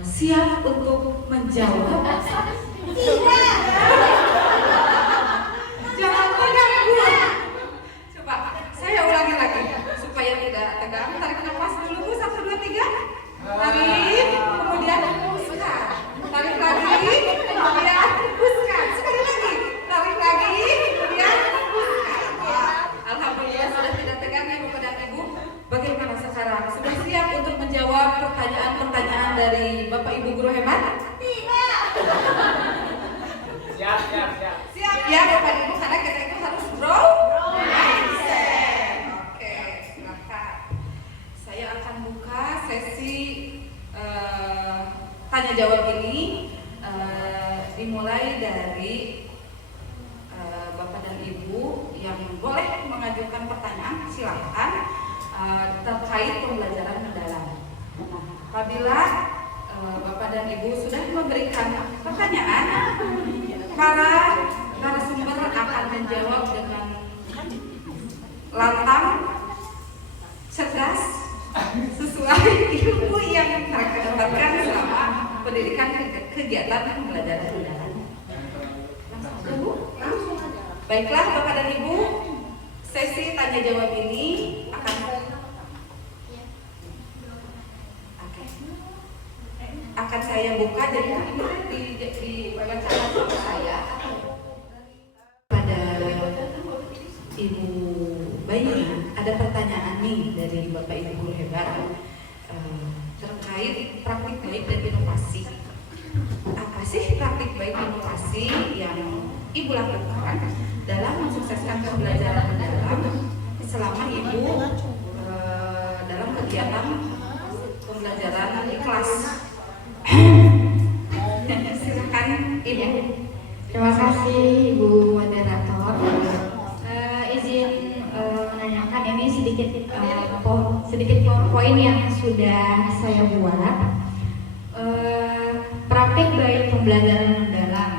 siap untuk menjawab? Jangan tegang Bu. Coba saya ulangi lagi supaya tidak tegang. Tarik nafas dulu Bu, 1, 2, 3. Tarik, kemudian hembuskan. Tarik lagi, kemudian hembuskan. Sekali lagi, tarik lagi, kemudian hembuskan. Alhamdulillah sudah tidak tegang ya Bapak dan Ibu. Bagaimana sekarang? Sudah siap untuk menjawab pertanyaan-pertanyaan dari Bapak Ibu guru hebat? Siap. Siap ya Bapak Ibu, karena kita itu harus grow mindset. Oke, maka saya akan buka sesi tanya jawab ini, dimulai dari Bapak dan Ibu yang boleh mengajukan pertanyaan, silakan, terkait pembelajaran mendalam. Nah, apabila Bapak dan Ibu sudah memberikan pertanyaan, para narasumber akan menjawab dengan lantang, cerdas, sesuai ilmu yang mereka dapatkan selama pendidikan kegiatan pembelajaran mendalam. Langsung aja Bu. Baiklah Bapak dan Ibu, sesi tanya jawab ini akan saya buka, jadi dibacakan sama saya pada Ibu Bayi. Ada pertanyaan nih dari Bapak Ibu guru hebat terkait praktik baik dan inovasi. Apa sih praktik baik inovasi yang Ibu lakukan dalam mensukseskan pembelajaran mendalam selama Ibu dalam kegiatan pembelajaran di kelas? Silakan Ibu. Terima kasih Ibu moderator. Izin menanyakan ini sedikit poin yang sudah saya buat. Praktik baik pembelajaran mendalam.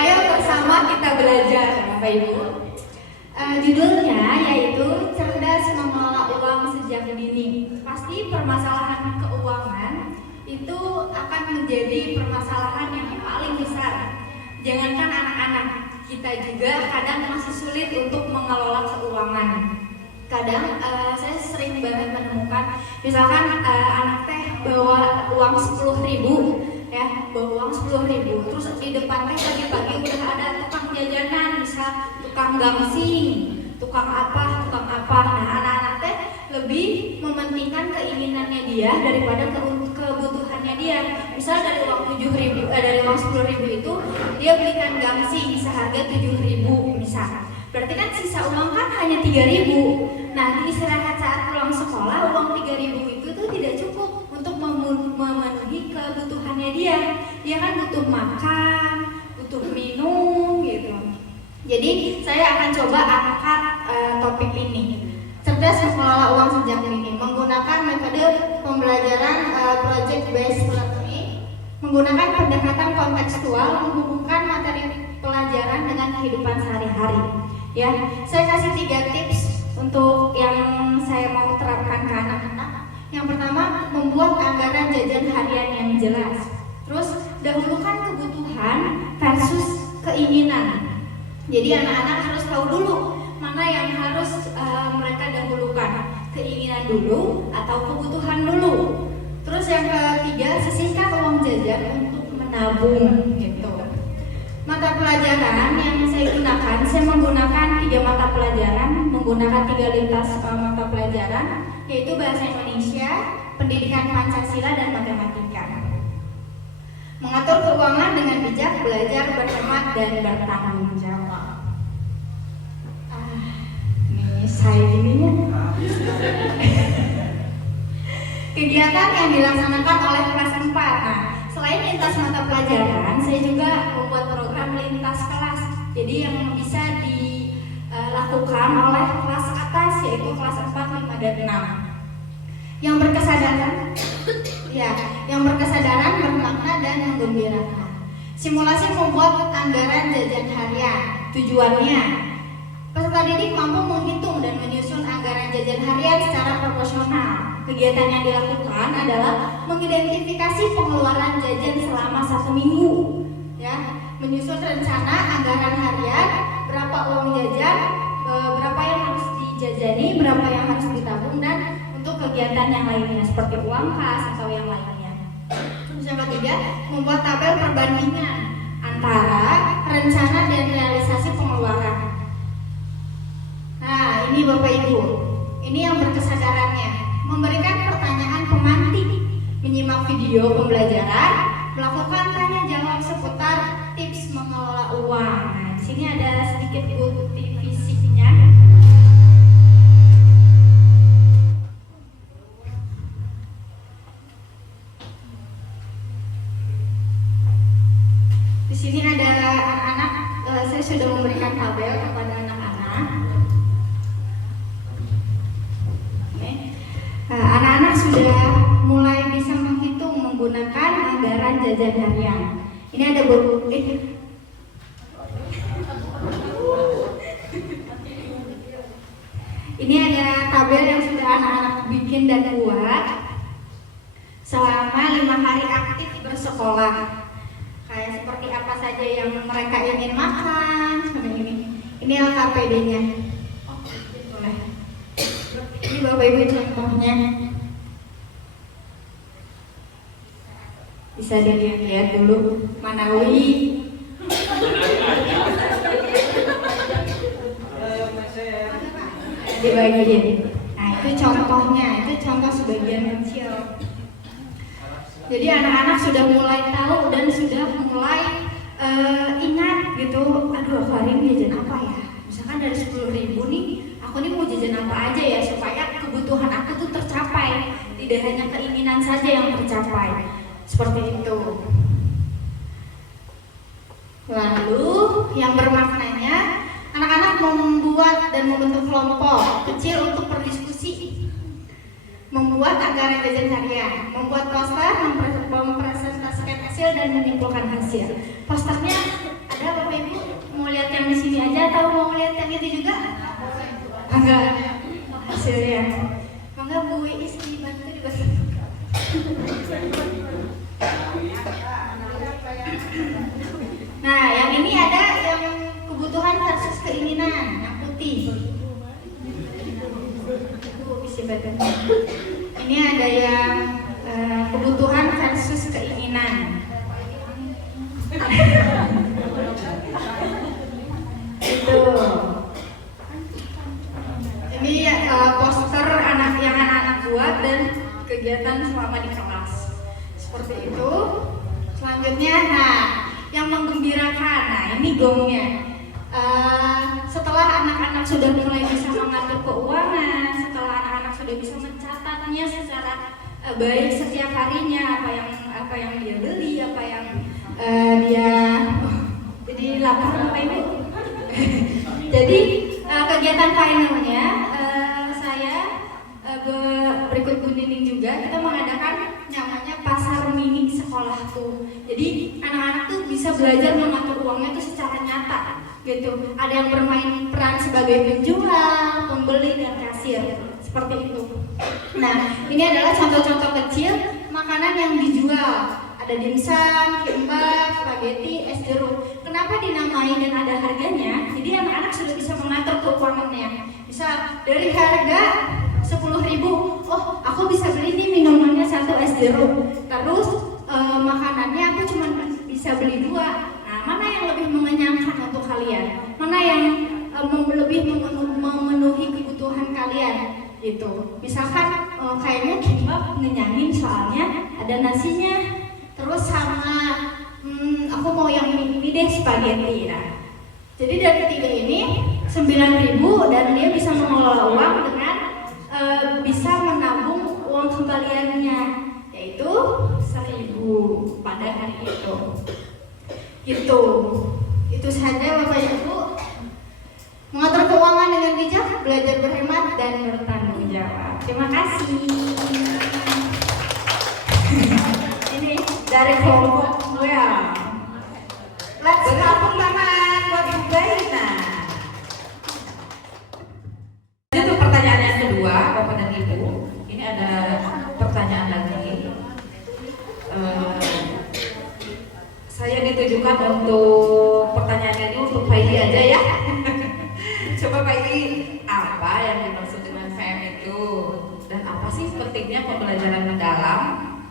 Ayo bersama kita belajar, Bapak Ibu. Judulnya yaitu cerdas mengelola uang sejak dini. Pasti permasalahan keuangan itu akan menjadi permasalahan yang paling besar. Jangankan anak-anak, kita juga kadang masih sulit untuk mengelola keuangan. Kadang saya sering banget menemukan, misalkan anak teh bawa uang 10.000, ya, bawa uang 10.000, terus di depan teh pagi-pagi udah ada tukang jajanan, misal tukang gangsing, tukang apa. Nah, anak-anak teh lebih mementingkan keinginannya dia daripada kebutuhannya dia. Misal dari uang 10.000 itu dia belikan gangsing seharga 7.000 misal. Berarti kan sisa uang kan hanya 3.000. Nah, di istirahat saat pulang sekolah uang 3.000 itu tuh tidak cukup untuk memenuhi kebutuhannya dia. Dia kan butuh makan, butuh minum gitu. Jadi saya akan coba angkat topik ini. Cerdas mengelola uang sejak dini menggunakan metode pembelajaran project based learning, menggunakan pendekatan kontekstual menghubungkan materi pelajaran dengan kehidupan sehari-hari. Ya, saya kasih 3 tips untuk yang saya mau terapkan ke anak-anak. Yang pertama, membuat anggaran jajan harian yang jelas. Terus, dahulukan kebutuhan versus keinginan. Jadi anak-anak harus tahu dulu mana yang harus mereka dahulukan, keinginan dulu atau kebutuhan dulu. Terus yang ketiga, sisihkan uang jajan untuk menabung gitu. Mata pelajaran yang saya gunakan, saya menggunakan 3 mata pelajaran, menggunakan 3 lintas mata pelajaran, yaitu bahasa Indonesia, pendidikan Pancasila, dan matematika. Mengatur keuangan dengan bijak, belajar berhemat dan bertanggung jawab. Ini saya ininya. Kegiatan yang dilaksanakan oleh kelas 4. Nah, selain lintas mata pelajaran, saya juga membuat program lintas kelas. Jadi yang bisa dilakukan oleh kelas atas, yaitu kelas 4, 5, dan 6. Yang berkesadaran, bermakna, dan menggembirakan. Simulasi membuat anggaran jajan harian. Tujuannya, peserta didik mampu menghitung dan menyusun anggaran jajan harian secara proporsional. Kegiatan yang dilakukan adalah mengidentifikasi pengeluaran jajan selama 1 minggu, ya, menyusun rencana anggaran harian, berapa uang jajan, berapa yang harus dijajani, berapa yang harus ditabung, dan untuk kegiatan yang lainnya seperti uang kas atau yang lainnya. Terus yang ketiga, membuat tabel perbandingan antara rencana dan realisasi pengeluaran. Nah, ini Bapak Ibu, ini yang berkesadarannya. Memberikan pertanyaan pemantik, menyimak video pembelajaran, melakukan tanya jawab seputar tips mengelola uang. Nah, di sini ada sedikit bukti fisiknya. Di sini ada anak-anak, saya sudah memberikan tabel kepada anak-anak. Anak-anak sudah mulai bisa menghitung menggunakan anggaran jajan harian. Ini ada Ini ada tabel yang sudah anak-anak bikin dan buat selama 5 hari aktif bersekolah. Kayak seperti apa saja yang mereka ingin makan, seperti ini. Ini LKPD-nya. Boleh. Ini Bapak Ibu contohnya. Bisa dilihat dulu. Manawi. Dibagiin. Nah, itu contohnya. Itu contoh sebagian kecil. Jadi anak-anak sudah mulai tahu dan sudah mulai ingat gitu. Aduh, aku hari ini jajan apa ya? Misalkan dari 10.000 nih, aku nih mau jajan apa aja ya supaya kebutuhan aku tuh tercapai, tidak hanya keinginan saja yang tercapai. Seperti itu. Lalu yang bermaknanya, anak-anak membuat dan membentuk kelompok kecil untuk berdiskusi, membuat anggaran jajan harian, membuat poster, mempresentasikan hasil dan menyimpulkan hasil. Posternya ada Bapak Ibu, mau lihat yang di sini aja atau mau lihat yang itu juga? Enggak hasilnya. Mangga Bu Iis dibantu dibantu. Nah, yang ini ada yang kebutuhan versus keinginan, yang putih. Bisa baca. Ini ada yang kebutuhan versus keinginan. Itu. Ini poster yang anak-anak buat dan kegiatan selama di kelas. Seperti itu. Selanjutnya, nah, yang menggembirakan. Nah, ini gongnya. Setelah anak-anak sudah mulai bisa mengatur keuangan, setelah anak-anak sudah bisa mencatatnya secara baik setiap harinya, apa yang dia beli, apa yang dia jadi lapar apa ini. Jadi kegiatan finalnya saya berikut Bu Nining juga kita mengadakan namanya pasar mini sekolahku. Jadi anak-anak tuh bisa belajar mengatur uangnya tuh secara nyata gitu. Ada yang bermain peran sebagai penjual, pembeli dan kasir seperti itu. Nah, ini adalah contoh-contoh kecil makanan yang dijual. Ada dimsum, kimbap, spaghetti, es jeruk. Kenapa dinamai dan ada harganya? Jadi anak-anak sudah bisa mengatur keuangannya. Bisa dari harga 10.000, oh aku bisa beli nih minumannya 1 es jeruk. Terus makanannya aku cuma bisa beli 2. Nah, mana yang lebih mengenyangkan untuk kalian? Mana yang lebih memenuhi kebutuhan kalian? Gitu. Misalkan kayaknya kimbap ngenyangin soalnya ada nasinya. Terus sama aku mau yang ini deh spaghetti. Nah, jadi dari 3 ini 9.000 dan dia bisa mengelola uang dengan bisa menabung uang kembaliannya yaitu 1.000 pada hari itu. Gitu. Itu saja Bapak Ibu. Mengatur keuangan dengan bijak, belajar berhemat dan bertanggung jawab. Terima kasih. Ini dari kelompok well. Let's tepuk tangan buat Bu Baina. Itu pertanyaan yang kedua, Bapak dan Ibu. Ini ada pertanyaan lagi. Saya ditujukan untuk pertanyaan ini untuk Pak Ili aja ya. Coba Pak Ili, apa yang dimaksud dengan VM itu? Dan apa sih pentingnya pembelajaran mendalam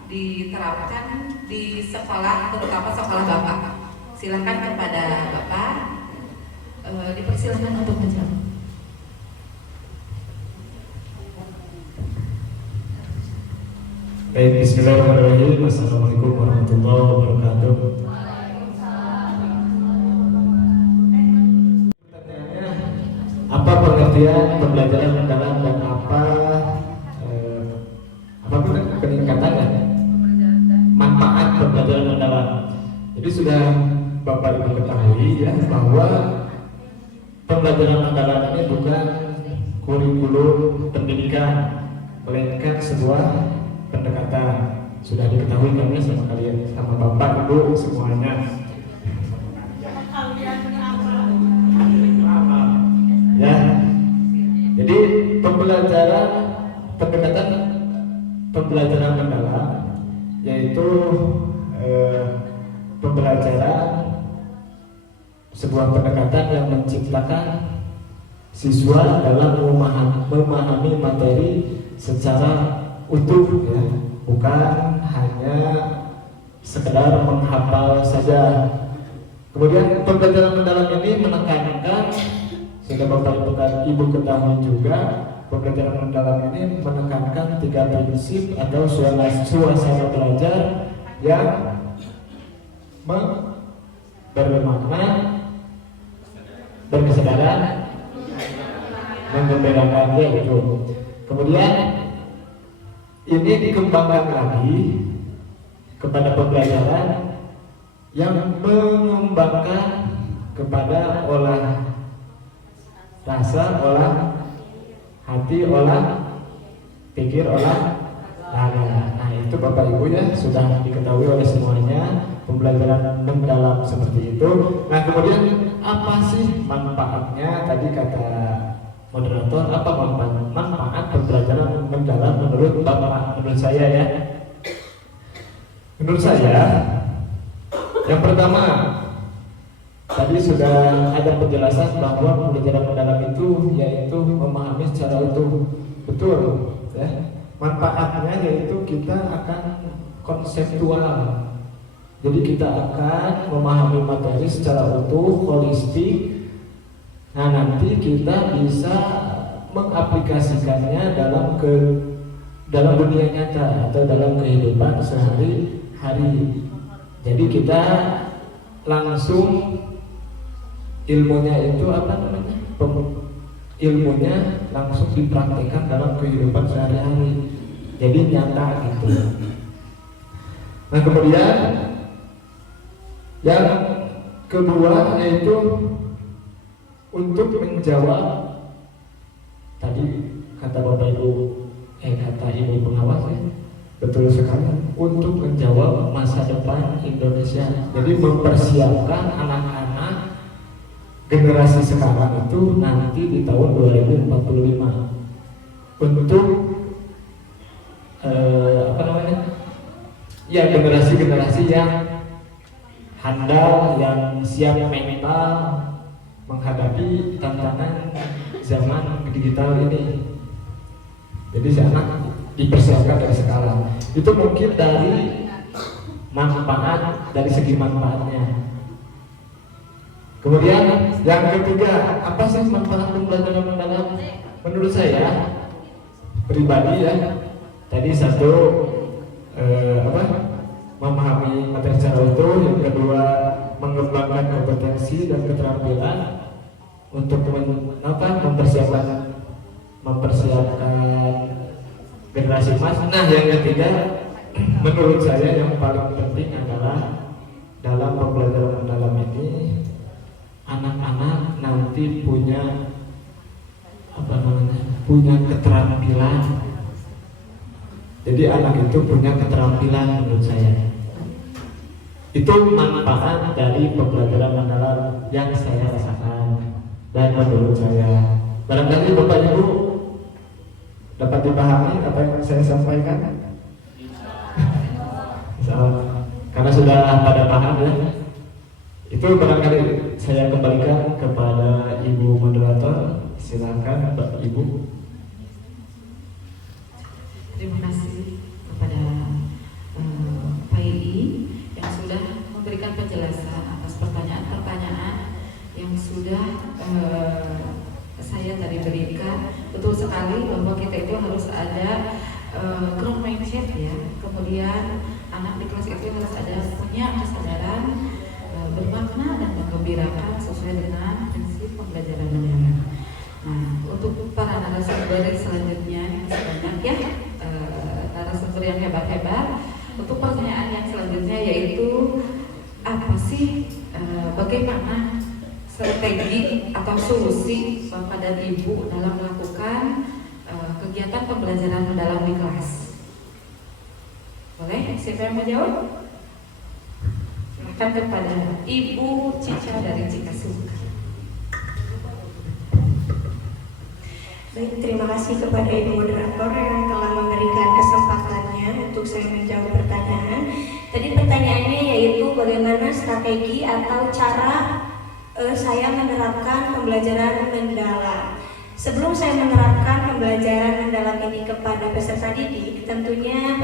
diterapkan di sekolah, terutama sekolah Bapak? Silakan kepada Bapak, dipersilakan untuk menjawab. Baik, bismillahirrahmanirrahim. Assalamualaikum warahmatullahi wabarakatuh. Pertanyaannya, apa pengertian pembelajaran mendalam dan apa peningkatannya? Manfaat pembelajaran mendalam. Jadi sudah Bapak Ibu ketahui ya bahwa pembelajaran mendalam ini bukan kurikulum pendidikan, melainkan sebuah pendekatan. Sudah diketahui kan ya sama kalian, sama Bapak Ibu semuanya. Ya. Jadi pembelajaran mendalam yaitu pembelajaran sebuah pendekatan yang menciptakan siswa dalam memahami materi secara utuh ya, bukan hanya sekedar menghafal saja. Kemudian pembelajaran mendalam ini menekankan, sehingga Bapak Ibu ketahui juga, pembelajaran mendalam ini menekankan 3 prinsip atau suasana belajar yang bermakna, berkesadaran, mengembirakan itu. Kemudian ini dikembangkan lagi kepada pembelajaran yang mengembangkan kepada olah rasa, olah hati, olah pikir, olah raga. Nah itu Bapak Ibu ya sudah diketahui oleh semuanya pembelajaran mendalam seperti itu. Nah kemudian apa sih manfaatnya? Tadi kata moderator moderator, apa manfaat pembelajaran mendalam menurut Bapak? Menurut saya ya. Menurut saya, yang pertama, tadi sudah ada penjelasan bahwa pembelajaran mendalam itu yaitu memahami secara utuh. Betul, ya. Manfaatnya yaitu kita akan konseptual. Jadi kita akan memahami materi secara utuh, holistik. Nah, nanti kita bisa mengaplikasikannya dalam dunia nyata atau dalam kehidupan sehari-hari. Jadi kita langsung ilmunya itu ilmunya langsung dipraktikkan dalam kehidupan sehari-hari. Jadi nyata gitu. Nah, kemudian yang kedua yaitu untuk menjawab tadi kata ibu pengawas ya, betul sekali, untuk menjawab masa depan Indonesia. Jadi mempersiapkan anak-anak generasi sekarang itu nanti di tahun 2045 untuk generasi yang handal, yang siap mental menghadapi tantangan zaman digital ini. Jadi si anak dipersiapkan dari sekarang. Itu mungkin dari segi manfaatnya. Kemudian yang ketiga, apa sih manfaat pembelajaran mendalam? Menurut saya pribadi ya, tadi satu memahami materi secara utuh, yang kedua mengembangkan kompetensi dan keterampilan untuk mempersiapkan generasi emas. Nah, yang ketiga menurut saya yang paling penting adalah dalam pembelajaran mendalam ini anak-anak nanti punya keterampilan. Jadi anak itu punya keterampilan menurut saya. Itu manfaat dari pembelajaran mendalam yang saya rasakan dan menurut saya. Barangkali Bapak Ibu dapat dipahami apa yang saya sampaikan? Karena sudah pada paham ya. Itu barangkali saya kembalikan kepada Ibu moderator. Silakan Bapak Ibu. Terima kasih kepada Pak Idi yang sudah memberikan penjelasan atas pertanyaan-pertanyaan yang sudah saya tadi berikan. Betul sekali bahwa kita itu harus ada growth mindset ya. Kemudian anak di kelas itu harus punya kesadaran bermakna dan menggembirakan sesuai dengan prinsip pembelajaran mendalam. Nah, untuk para narasumber selanjutnya yang sebanyak ya, narasumber yang hebat-hebat, untuk pertanyaan yang selanjutnya yaitu apa sih bagaimana strategi atau solusi Bapak dan Ibu dalam melakukan kegiatan pembelajaran mendalam di kelas? Boleh? Siapa yang mau jawab? Silakan kepada Ibu Cica dari Cikasuka. Baik, terima kasih kepada Ibu Moderator yang telah memberikan kesempatannya untuk saya menjawab pertanyaan. Tadi pertanyaannya yaitu bagaimana strategi atau cara saya menerapkan pembelajaran mendalam. Sebelum saya menerapkan pembelajaran mendalam ini kepada peserta didik, tentunya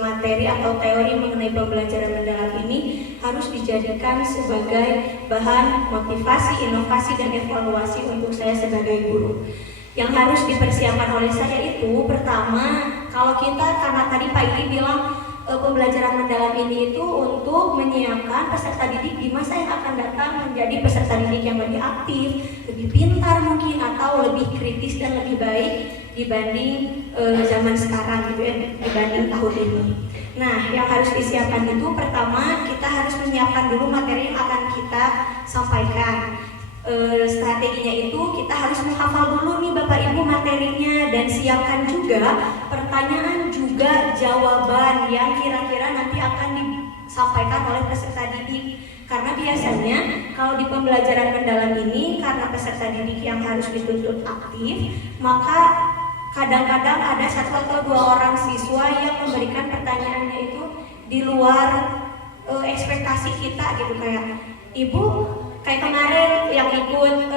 materi atau teori mengenai pembelajaran mendalam ini harus dijadikan sebagai bahan motivasi, inovasi, dan evaluasi untuk saya sebagai guru. Yang harus dipersiapkan oleh saya itu pertama, kalau kita, karena tadi Pak Idi bilang pembelajaran mendalam ini itu untuk menyiapkan peserta didik di masa yang akan datang menjadi peserta didik yang lebih aktif, lebih pintar mungkin, atau lebih kritis dan lebih baik dibanding zaman sekarang gitu ya, dibanding tahun ini. Nah, yang harus disiapkan itu pertama, kita harus menyiapkan dulu materi yang akan kita sampaikan. Strateginya itu kita harus menghafal dulu nih Bapak Ibu materinya, dan siapkan juga pertanyaan juga jawaban yang kira-kira nanti akan disampaikan oleh peserta didik. Karena biasanya kalau di pembelajaran mendalam ini, karena peserta didik yang harus dituntut aktif, maka kadang-kadang ada 1 atau 2 orang siswa yang memberikan pertanyaannya itu di luar ekspektasi kita gitu. Kayak ibu, kayak kemarin yang ikut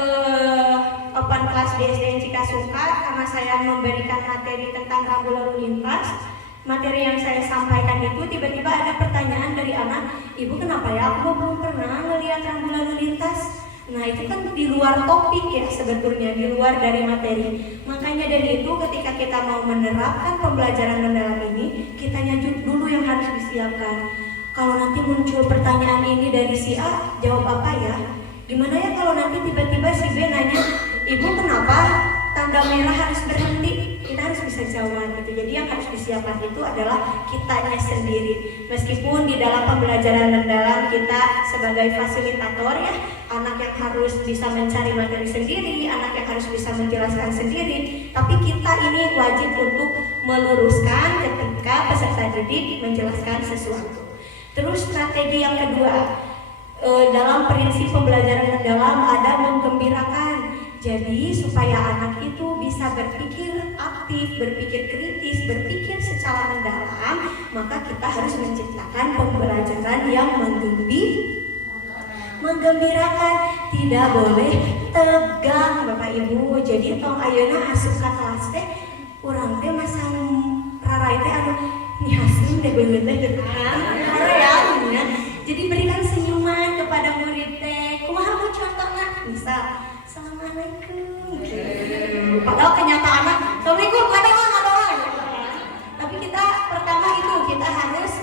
open class di SDN Cikasuka, karena saya memberikan materi tentang rambu lalu lintas, materi yang saya sampaikan itu tiba-tiba ada pertanyaan dari anak, ibu kenapa ya aku belum pernah melihat rambu lalu lintas. Nah itu kan di luar topik ya sebetulnya, di luar dari materi. Makanya dari itu ketika kita mau menerapkan pembelajaran mendalam ini, kitanya dulu yang harus disiapkan. Kalau nanti muncul pertanyaan ini dari si A, jawab apa ya? Gimana ya kalau nanti tiba-tiba si B nanya, ibu kenapa tanda merah harus berhenti? Kita harus bisa jawab gitu. Jadi yang harus disiapkan itu adalah kitanya sendiri. Meskipun di dalam pembelajaran mendalam kita sebagai fasilitator ya, anak yang harus bisa mencari materi sendiri, anak yang harus bisa menjelaskan sendiri, tapi kita ini wajib untuk meluruskan ketika peserta didik menjelaskan sesuatu. Terus strategi yang kedua, dalam prinsip pembelajaran mendalam ada menggembirakan. Jadi supaya anak itu bisa berpikir aktif, berpikir kritis, berpikir secara mendalam, maka kita harus menciptakan pembelajaran yang menggembirakan. Tidak boleh tegang Bapak Ibu. Jadi tong ayeuna asup ka kelas teh urang teh masang rarai teh anu nyasim teh beungeut teh geunan. Jadi berikan senyuman kepada murid teh. Kumaha bu contohna? Misal Assalamualaikum. Padahal kenyataannya Assalamualaikum, ada. Tapi kita pertama itu kita harus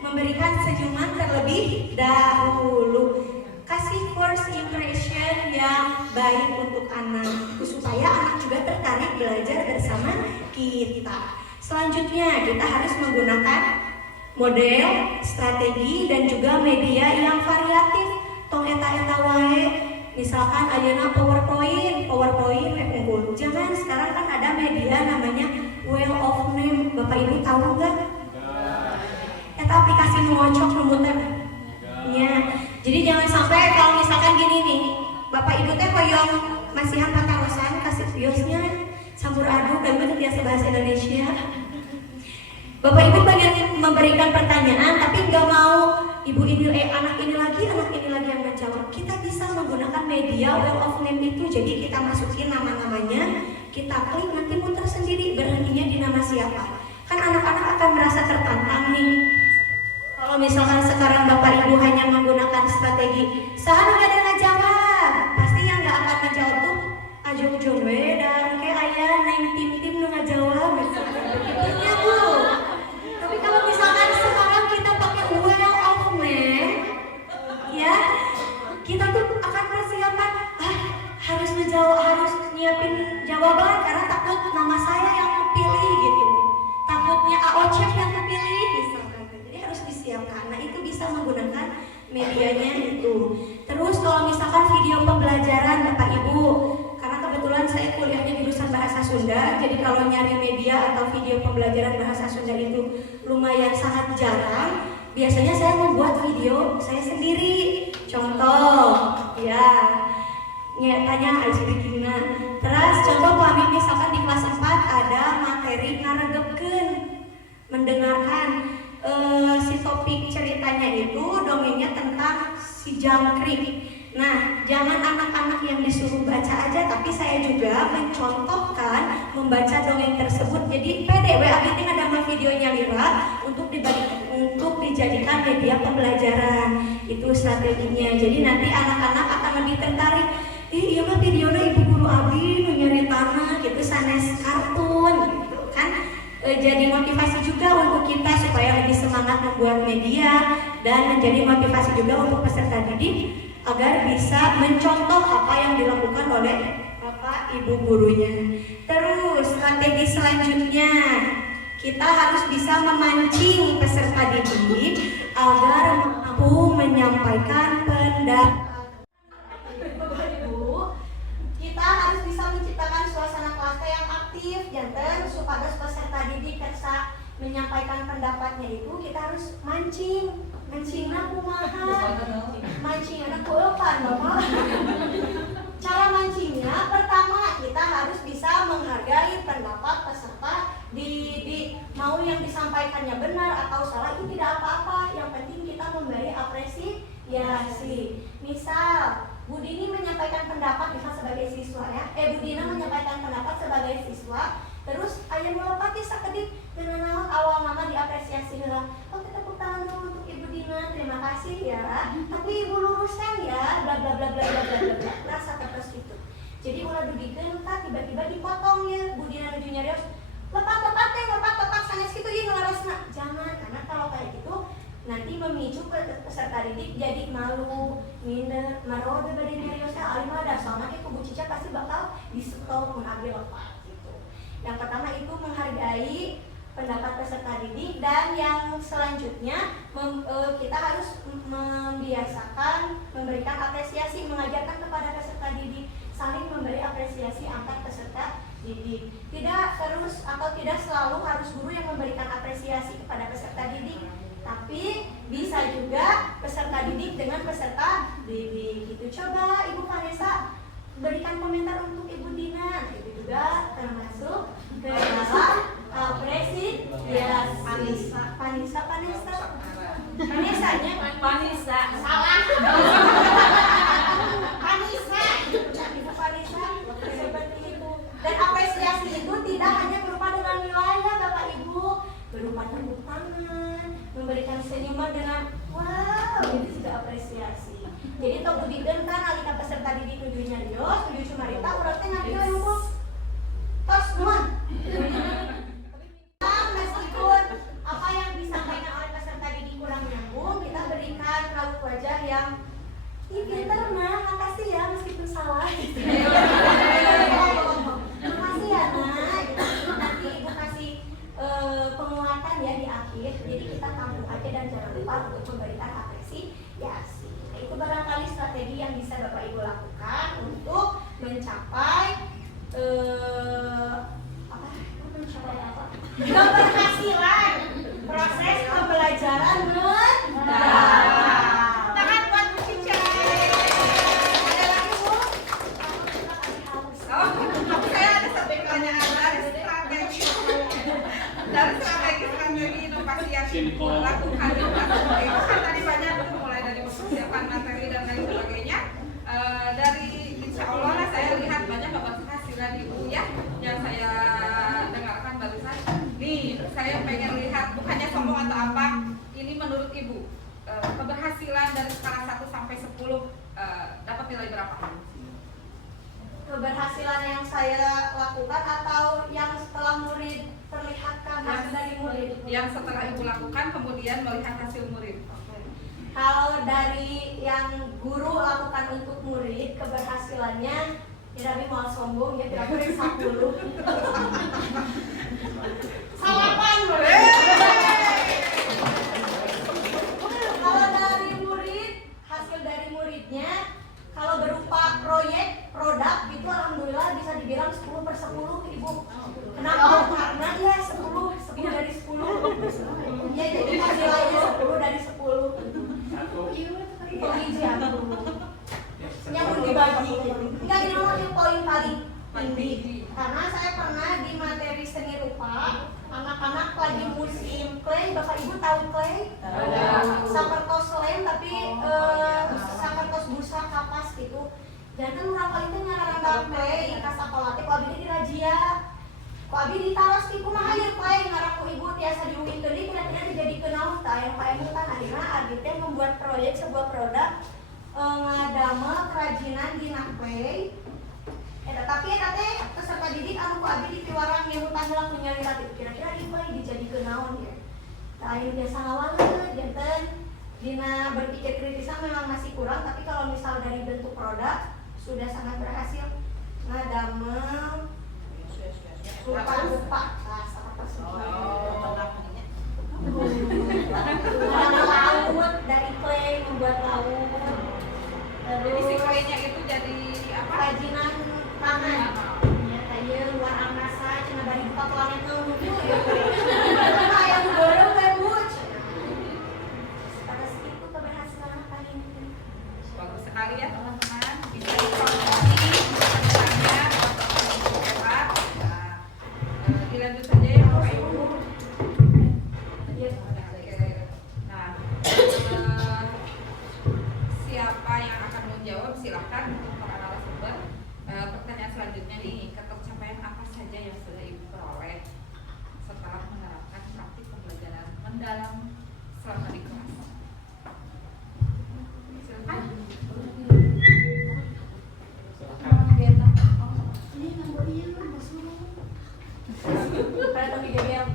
memberikan senyuman terlebih dahulu. Kasih first impression yang baik untuk anak, supaya anak juga tertarik belajar bersama kita. Selanjutnya kita harus menggunakan model, strategi dan juga media yang variatif. Tong eta wae. Misalkan ayeuna PowerPoint unggul. Jangan, sekarang kan ada media namanya Wheel of Name. Bapak Ibu tahu nggak? Eta aplikasi ngocok muter. Ya. Jadi jangan sampai kalau misalkan gini nih, Bapak Ibu teh hoyong masihan patarosan kasih biosnya campur aduk dan biasa bahasa Indonesia. Bapak Ibu bagian memberikan pertanyaan tapi nggak mau ibu ini anak ini lagi yang menjawab. Kita bisa menggunakan media Wheel of Name itu. Jadi kita masukin nama-namanya, kita klik nanti muter sendiri berhentinya di nama siapa. Kan anak-anak akan merasa tertantang nih. Kalau misalkan sekarang Bapak Ibu hanya menggunakan strategi saha nu ada ngajawab, pasti yang nggak akan ngejawab tuh ajung-jung we dan kayak aya neng tim-tim nu ngajawab begitunya Bu. Tapi kalau misalkan sekarang kita pakai Wheel of Name ya, kita tuh akan persiapan harus menjawab, harus nyiapin jawaban karena takut nama saya yang kepilih gitu, takutnya AOC yang kepilih misalkan. Jadi harus disiapkan. Nah itu bisa menggunakan medianya itu. Terus kalau misalkan video pembelajaran Bapak Ibu, karena kebetulan saya kuliahnya jurusan bahasa Sunda, jadi kalau nyari media atau video pembelajaran bahasa Sunda itu lumayan sangat jarang. Biasanya saya membuat video saya sendiri. Contoh, ya, tanya ice breaking-na. Terus contoh kami misalkan di kelas 4 ada materi ngaregepkeun, mendengarkan si topik ceritanya itu dongengnya tentang si jangkrik. Nah, jangan anak-anak yang disuruh baca aja, tapi saya juga mencontohkan membaca dongeng tersebut. Jadi PDW abis ada videonya lira untuk dijadikan media pembelajaran. Itu strateginya. Jadi nanti anak-anak akan lebih tertarik. Iya mah videonya ibu guru abi nyari tanah gitu sanes kartun gitu kan. Jadi motivasi juga untuk kita supaya lebih semangat membuat media dan menjadi motivasi juga untuk peserta didik agar bisa mencontoh apa yang dilakukan oleh Bapak Ibu gurunya. Terus strategi selanjutnya kita harus bisa memancing peserta didik agar mampu menyampaikan pendapat. Kita harus bisa menciptakan suasana kelas yang aktif, jantan supaya peserta didik bisa menyampaikan pendapatnya itu kita harus mancing. Mancingna kumaha? Mancingna kueupan, Bapak. Cara mancingnya pertama kita harus bisa menghargai pendapat peserta di mau yang disampaikannya benar atau salah itu tidak apa-apa. Yang penting kita memberi apresiasi. Misal Bu Dini menyampaikan pendapat misal sebagai siswa ya. Bu Dina menyampaikan pendapat sebagai siswa. Terus aya melepati sakedik dengan awal nama diapresiasi heula. Oh, kita tepuk tangan dulu untuk Ibu Dina. Terima kasih ya. Tapi Ibu luruskan ya bla bla bla bla bla bla bla. Rasa terus itu. Jadi ulah dugikeun tah tiba-tiba dipotong ya Bu Dina nuju nyarios. Lepat sanes kitu ieu ngalarasna. Jangan, karena kalau kayak gitu nanti memicu peserta didik jadi malu, minder, marah bade nyariosna ari mah da soalna ke kubu cicak pasti bakal di-stop mun abdi lepas gitu. Yang pertama itu menghargai pendapat peserta didik, dan yang selanjutnya kita harus membiasakan memberikan apresiasi, mengajarkan kepada peserta didik saling memberi apresiasi antar peserta didik. Tidak terus atau tidak selalu harus guru yang memberikan apresiasi kepada peserta didik, tapi bisa juga peserta didik dengan peserta didik. Itu coba Ibu Vanessa berikan komentar untuk Ibu Dina. Itu juga termasuk ke dalam apresiasi. Vanessa. Vanessanya Vanessa. Salah. Vanessa seperti itu. Dan apresiasi itu tidak hanya berupa dengan nilai ya Bapak Ibu, berupa tepuk tangan, memberikan senyuman dengan wow, itu juga apresiasi. Jadi tong budikeun kan alika peserta didik nuju nyarios, nuju cumarita urang teh ngambil ilmu. Tos nuhun. Meskipun apa yang disampaikan oleh peserta didik kurang nyambung, kita berikan raut wajah yang pinter mah, makasih ya meskipun salah. Makasih ya nak. Nanti Ibu kasih penguatan ya di akhir. Jadi kita tampung aja dan jangan lupa untuk memberikan apresiasi. Itu barangkali strategi yang bisa Bapak Ibu lakukan untuk mencapai keberhasilan proses pembelajaran mendalam. Tangan buat Bu Cica. Ada lagi Bu? Saya ada satu pertanyaan dari strategi inovasi yang dilakukan di kelas. Kan tadi banyak tuh mulai dari persiapan materi dan lain sebagainya. Dari insya Allah lah saya lihat banyak keberhasilan Ibu ya yang saya dengarkan barusan. Nih saya pengen lihat bukannya sombong atau apa. Ini menurut Ibu keberhasilan dari skala 1 sampai 10 dapat nilai berapa? Keberhasilan yang saya lakukan atau yang setelah murid perlihatkan hasil dari murid? Yang setelah Ibu lakukan kemudian melihat hasil murid. Kalau dari yang guru lakukan untuk murid, keberhasilannya tidak mau sombong ya, kira-kira 10. Salapan Kalau dari murid, hasil dari muridnya, kalau berupa proyek, produk gitu alhamdulillah bisa dibilang 10/10 Ibu. Kenapa? Karena ya 10 dari 10. Ya jadi hasilnya 10 dari 10. Bagi aku. Yang mau dibagi. Enggak ini nomor poin paling tinggi. Karena saya pernah di materi seni rupa, anak-anak lagi musim clay. Bapak Ibu tahu clay? Sapertos lem tapi sapertos busa kapas gitu. Jangan urang kali teh ngarang clay ka sakola teh ku abdi di razia. Ku abdi ditaros ti kumaha ieu clay ngarang ku Ibu tiasa diuwin teuing kira-kira dijadikeun naon tah yang paling kan akhirnya abdi teh membuat proyek sebuah produk ngadamel kerajinan dina clay. Tapi teh peserta didik anu ku abdi dipiwarang yang hutan heula ku nyalira kira-kira ieu clay dijadikeun naon ya. Tah aya biasa ngawalna janten dina berpikir kritisan memang masih kurang, tapi kalau misal dari bentuk produk sudah sangat berhasil ngadamel lupa sama laut dari clay, membuat laut. Jadi si claynya itu jadi apa? Kerajinan tangan. Ya kayak luar angkasa, cina dari buka planet nunggu ya. Kayak goreng kayak buc. lebih gembel.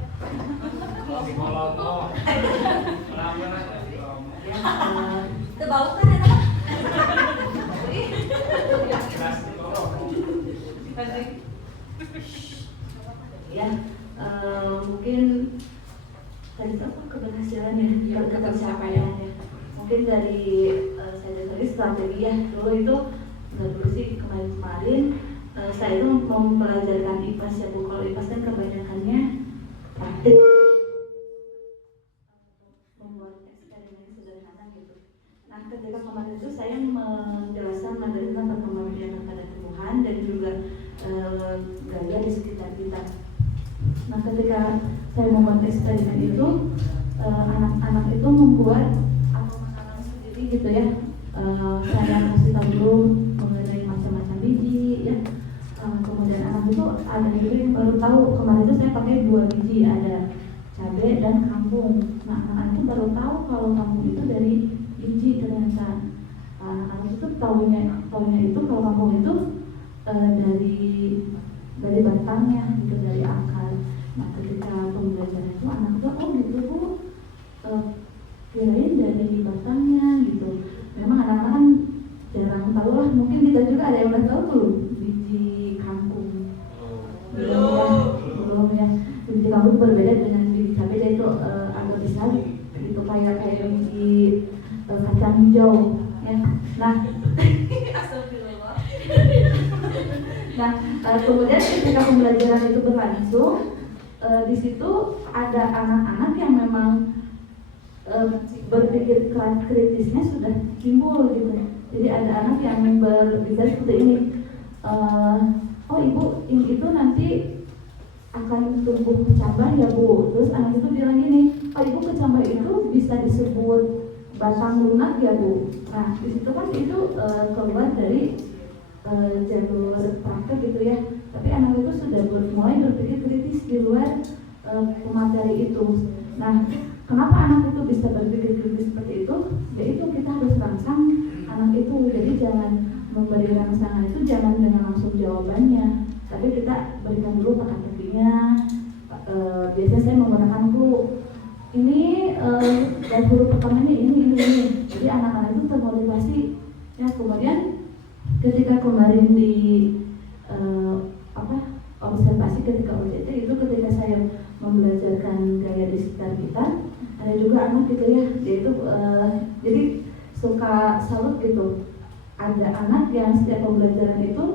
Itu bau kan ya teman? Ya, mungkin tadi itu apa keberhasilan ya, pencapaian ya. Mungkin dari saya dari strategi ya, dulu sih kemarin saya itu mempelajarkan IPAS ya Bu. Kalau IPAS kan kebanyakannya praktik, membuat eksperimen sederhana gitu. Nah, ketika kemarin itu saya menjelaskan materi tentang pemahaman kepada Tuhan dan juga gaya di sekitar kita. Nah, ketika saya membuat eksperimen itu, anak-anak itu membuat atau makanan sendiri gitu ya. Saya kasih tahu dulu mengenai macam-macam biji ya. Kemudian anak itu ada juga yang baru tahu. Kemarin itu saya pakai 2 biji, ada cabai dan kangkung. Nah, anak-anak itu baru tahu kalau kangkung itu dari biji ternyata. Anak-anak itu taunya itu kalau kangkung itu dari batangnya gitu, dari akar. Nah, ketika pembelajaran itu anak itu gitu Bu, kirain dari batangnya gitu. Memang anak-anak kan jarang tahu lah, mungkin kita juga ada yang udah tahu tuh biji kangkung. Belum ya. Biji kangkung berbeda dengan biji cabai, dia itu agak besar gitu, kayak biji kacang hijau ya. Nah, kemudian ketika pembelajaran itu berlangsung, di situ ada anak-anak yang memang berpikir kritisnya sudah timbul gitu. Jadi ada anak yang berbicara seperti ini, oh ibu, itu nanti akan tumbuh kecambah ya Bu. Terus anak itu bilang gini, oh ibu, kecambah itu bisa disebut batang lunak ya Bu. Nah, di situ kan itu keluar dari jalur praktek gitu ya. Tapi anak itu sudah mulai berpikir kritis di luar materi itu. Nah, kenapa anak itu bisa berpikir kritis seperti itu? Yaitu kita harus rangsang anak itu. Jadi jangan memberi rangsangan itu jangan dengan langsung jawabannya, tapi kita berikan dulu teka-tekinya. Biasanya saya menggunakan clue. Ini dan huruf pertamanya ini. Jadi anak-anak itu termotivasi. Ya, kemudian ketika kemarin di observasi ketika OJT itu, ketika saya membelajarkan gaya di sekitar kita, ada juga anak gitu ya, dia itu jadi suka salut gitu. Ada anak yang setiap pembelajaran itu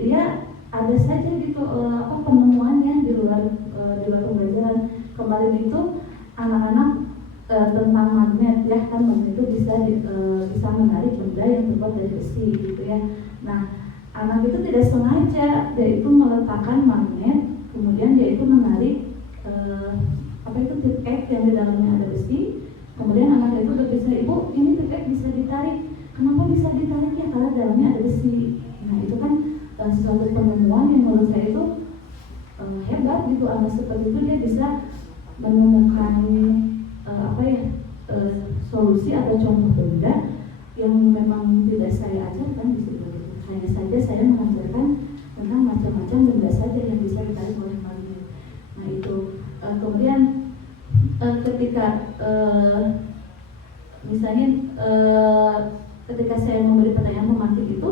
dia ada saja gitu penemuannya di luar pembelajaran. Kemarin itu anak-anak tentang magnet ya, kan magnet itu bisa menarik benda yang terbuat dari besi gitu ya. Nah, anak itu tidak sengaja dia itu meletakkan magnet, kemudian dia itu menarik tip X yang di dalamnya ada besi. Kemudian anak itu berbicara, ibu, ini tip X bisa ditarik. Kenapa bisa ditarik ya? Karena dalamnya ada besi. Nah, itu kan suatu penemuan yang menurut saya itu hebat gitu. Anak seperti itu dia bisa menemukan solusi atau contoh benda yang memang tidak saya ajarkan di situ. Hanya saja saya mengajarkan tentang macam-macam benda saja yang bisa ditarik oleh magnet. Nah, itu kemudian ketika misalnya ketika saya memberi pertanyaan pemantik itu,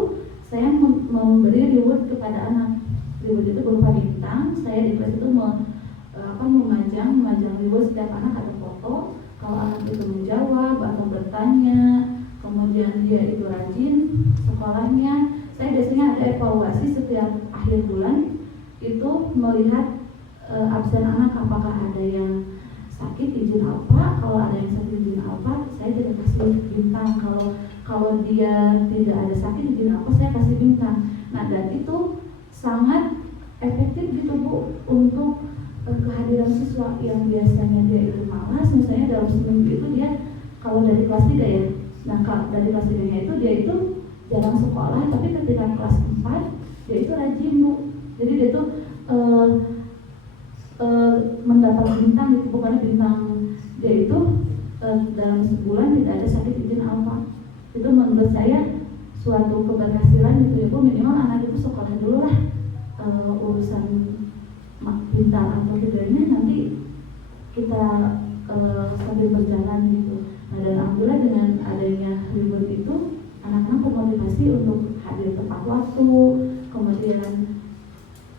saya memberi reward kepada anak. Reward itu berupa bintang. Saya di kelas itu memajang reward setiap anak ada foto. Kalau anak itu menjawab atau bertanya, kemudian dia itu rajin sekolahnya, saya biasanya ada evaluasi setiap akhir bulan itu melihat absen anak, apakah ada yang sakit izin apa. Kalau ada yang sakit izin apa, saya tidak kasih bintang. Kalau dia tidak ada sakit izin apa, saya kasih bintang. Nah, dan itu sangat efektif gitu Bu untuk kehadiran siswa yang biasanya dia itu malas. Misalnya dalam seminggu itu dia, kalau dari kelas 3 ya, nah dari kelas 3 nya itu dia itu jarang sekolah, tapi ketika kelas 4 dia itu rajin Bu. Jadi dia itu mendapat bintang gitu, bukan bintang dia itu dalam sebulan tidak ada sakit izin apa. Itu menurut saya suatu keberhasilan gitu ya Bu. Minimal anak itu sekolah dulu lah, urusan bintang atau tidaknya nanti kita sambil berjalan gitu. Nah, dan alhamdulillah dengan adanya libur itu anak-anak termotivasi untuk hadir tepat waktu. Kemudian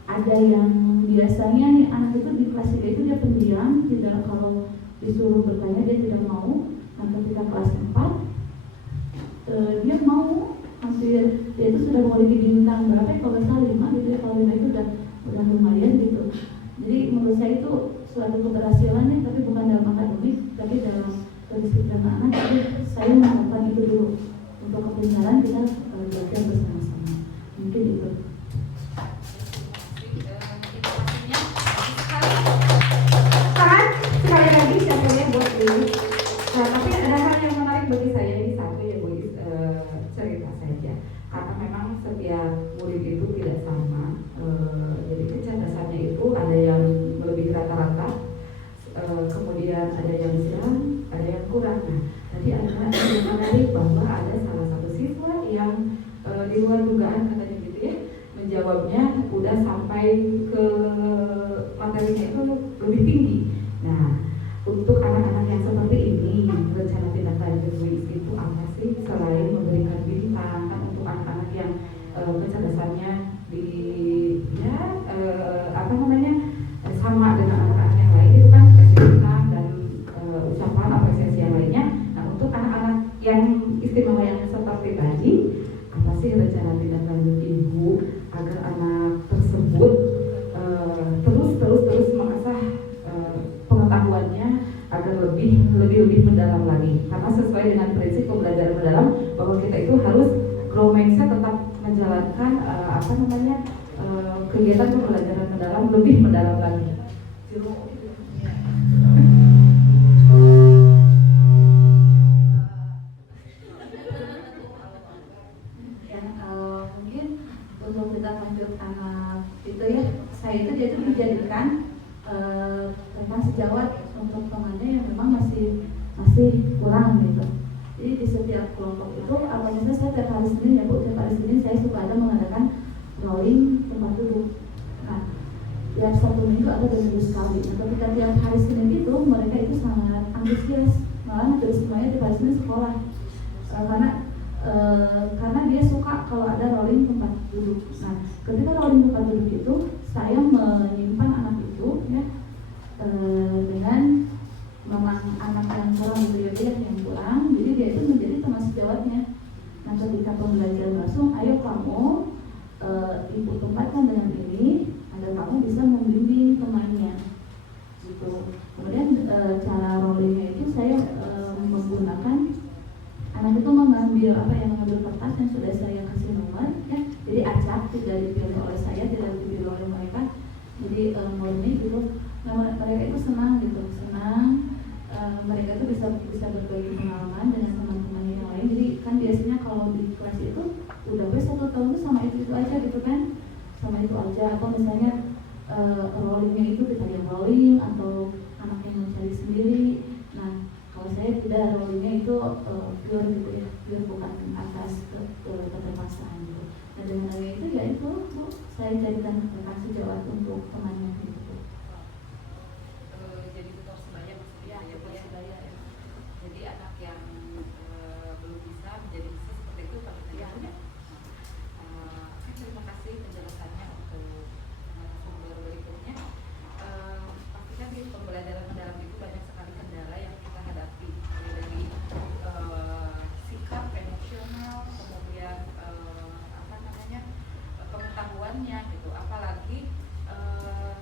ada yang biasanya nih anak itu di kelas 3 itu dia pendiam, tidak, kalau disuruh bertanya dia tidak mau. Nah, ketika kelas 4 dia mau, hampir dia itu sudah memiliki bintang berapa ya, kalau nggak salah 5 gitu ya, kalau 5 itu udah lumayan gitu. Jadi menurut saya itu suatu keberhasilan ya, tapi bukan dalam akademik, tapi dalam kedisiplinan anak. Jadi saya melakukan itu dulu untuk kebenaran kita belajar bersama-sama. Mungkin itu. Sekali lagi saya buat dulu. Tapi ada hal yang menarik bagi saya, ini satu ya Bu, cerita saja. Karena memang setiap murid itu tidak sama. Jadi kecerdasannya itu ada yang lebih rata-rata, kemudian ada yang sedang, ada yang kurang. Nah, tadi ada yang menarik bahwa ada salah satu siswa yang di luar dugaan katanya gitu ya, menjawabnya udah sampai ke materinya itu lebih tinggi. Nah, untuk anak-anak yang seperti ini, rencana tindak lanjut WIS itu apa sih selain memberikan bintang? Kan untuk anak-anak yang kecerdasannya di sama dengan anak-anak yang lain itu kan kasih bintang dan ucapan apresiasi yang lainnya. Nah, untuk anak-anak yang istimewa yang seperti tadi, apa sih rencana tindak lanjut Ibu agar anak tersebut terus mengasah pengetahuannya agar lebih mendalam lagi, karena sesuai dengan prinsip pembelajaran mendalam bahwa kita itu harus grow mindset, tetap menjalankan kegiatan pembelajaran mendalam lebih mendalam lagi. Mungkin untuk tindak lanjut anak itu ya, saya itu dia itu menjadikan tentang sejawat untuk temannya yang memang masih kurang gitu. Jadi di setiap kelompok itu, misalnya saya tiap hari Senin ya Bu, tiap hari Senin saya suka ada mengadakan rolling tempat duduk. Nah, tiap Sabtu Minggu ada 2 minggu sekali. Nah, ketika tiap hari Senin itu mereka itu sangat antusias, malah hampir semuanya tiap hari Senin sekolah. Karena dia suka kalau ada rolling tempat duduk. Nah, ketika rolling tempat duduk itu, saya menyimpan anak itu ya dengan memang anak yang kurang gitu ya, yang kurang, jadi dia itu menjadi teman sejawatnya. Nah, ketika pembelajaran langsung, ayo kamu ibu tempatkan dengan ini agar kamu bisa membimbing temannya gitu. Kemudian cara rollingnya itu saya menggunakan anak itu mengambil mengambil kertas yang sudah saya kasih nomor ya, jadi acak, tidak dipilih oleh saya, tidak dipilih oleh mereka, jadi murni gitu. Nah, mereka itu senang gitu, mereka itu bisa berbagi pengalaman dengan teman-teman yang lain. Jadi kan biasanya kalau di kelas itu udah 1 tahun itu sama itu aja gitu kan, sama itu aja. Atau misalnya rollingnya itu kita yang rolling atau anak yang mencari sendiri. Nah, kalau saya tidak, rollingnya itu pure gitu ya, pure bukan atas keterpaksaan gitu. Nah, dengan itu ya itu Bu, saya jadikan rekan sejawat untuk temannya gitu. Jadi tutor sebaya maksudnya ya Bu ya. Jadi anak yang belum bisa menjadi bisa seperti itu pada tanya. Terima kasih penjelasannya untuk sumber berikutnya. Pastikan di pembelajaran mendalam itu banyak sekali kendala yang kita hadapi, mulai dari sikap emosional, kemudian pengetahuannya gitu. Apalagi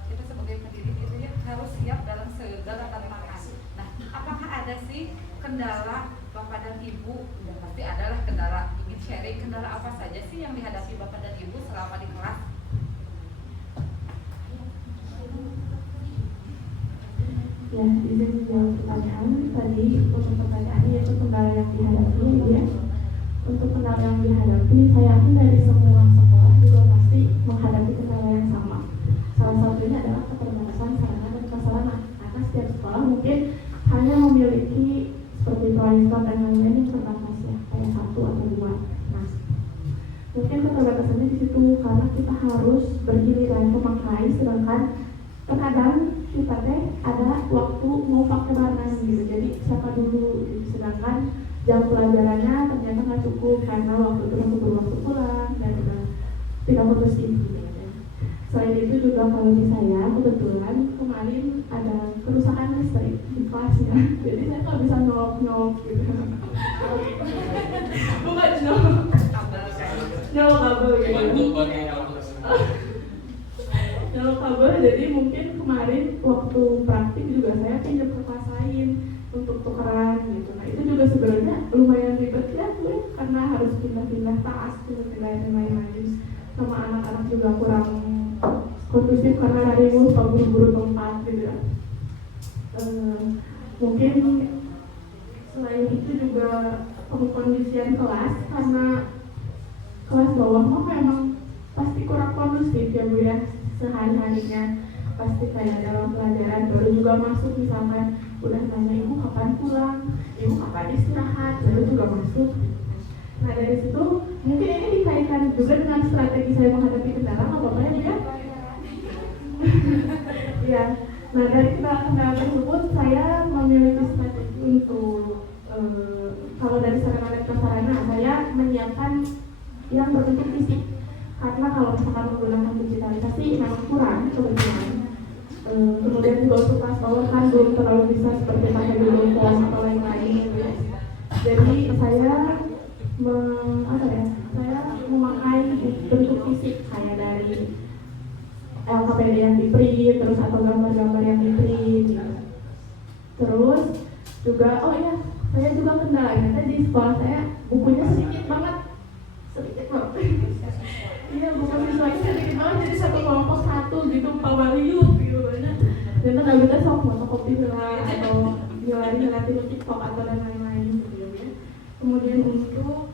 kita sebagai pendidik itu ya harus siap dalam segala tantangan. Nah, apakah ada sih kendala Bapak dan Ibu? Ya, pasti adalah kendala. Ingin sharing kendala apa saja sih yang dihadapi Bapak dan Ibu selama di kelas? Ya, izin menjawab pertanyaan tadi. Untuk pertanyaannya yaitu kendala yang dihadapi ya. Untuk kendala yang dihadapi, saya yakin dari semua sekolah juga pasti menghadapi kendala yang sama. Salah satunya adalah keterbatasan sarana dan prasarana. Karena setiap sekolah mungkin hanya memiliki seperti proyektor dan lain-lain yang terbatas ya, kayak 1 atau 2. Nah, mungkin keterbatasannya di situ karena kita harus bergiliran memakai, sedangkan terkadang kita teh ada waktu mau pakai barengan gitu, jadi siapa dulu gitu. Sedangkan jam pelajarannya ternyata nggak cukup karena waktu itu masih berwaktu pulang dan udah tidak kondusif gitu. Selain itu juga kalau di saya kebetulan kemarin ada kerusakan listrik di kelasnya, jadi saya nggak bisa nyolok gitu. Bukan nyolok kabel gitu. Nyolok kabel, jadi mungkin kemarin waktu praktik juga saya pinjam ke kelas lain untuk tukeran gitu. Nah itu juga sebenarnya lumayan ribet ya tuh, karena harus pindah-pindah tas, pindah-pindah yang lain-lain, sama anak-anak juga kurang kondusif karena dari pak guru-guru tempat gitu ya. Mungkin selain itu juga pengkondisian kelas, karena kelas bawah mah memang pasti kurang kondusif ya Bu ya, sehari-harinya pasti kayak dalam pelajaran baru juga masuk misalkan udah tanya ibu kapan pulang, ibu kapan istirahat, baru juga masuk. Nah dari situ mungkin ini dikaitkan juga dengan strategi saya menghadapi kendala, nggak apa-apa ya Bu ya? Ya, nah dari kendala tersebut saya memiliki strategi untuk kalau dari sarana dan prasarana saya menyiapkan yang berbentuk fisik, karena kalau misalkan menggunakan digitalisasi memang kurang kebetulan. Kemudian juga untuk kelas bawah kan belum terlalu bisa seperti pakai Google Form atau lain-lain. Jadi saya saya memakai bentuk fisik kayak dari LKPD yang di print, terus atau gambar-gambar yang di print gitu. Terus juga saya juga kendalanya di sekolah saya bukunya sedikit banget. Iya, buku siswanya sedikit banget, jadi satu kelompok satu gitu, Pak Waliu gitu banyak. Dan kan kita sok fotokopi hilang atau nyelari TikTok atau dan lain-lain gitu ya. Kemudian untuk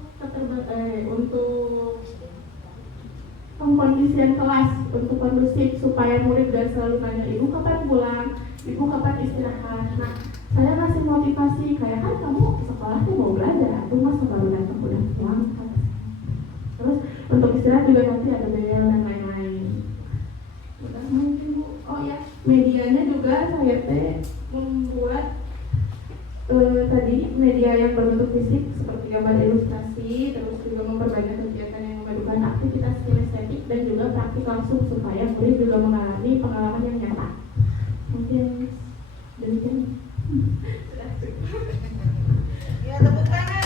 pengkondisian kelas untuk kondusif supaya murid gak selalu nanya ibu kapan pulang, ibu kapan istirahat. Nah, saya ngasih motivasi kayak kan kamu sekolah tuh mau belajar, aku masa baru datang udah pulang. Terus untuk istirahat juga nanti ada bel dan lain-lain. Udah mungkin Bu. Oh ya, medianya juga saya membuat tadi media yang berbentuk fisik seperti gambar ilustrasi, terus juga memperbanyak kegiatan yang memadukan aktivitas kinestetik dan juga praktik langsung supaya murid juga mengalami pengalaman yang nyata. Mungkin demikian. Ya, tepuk tangan.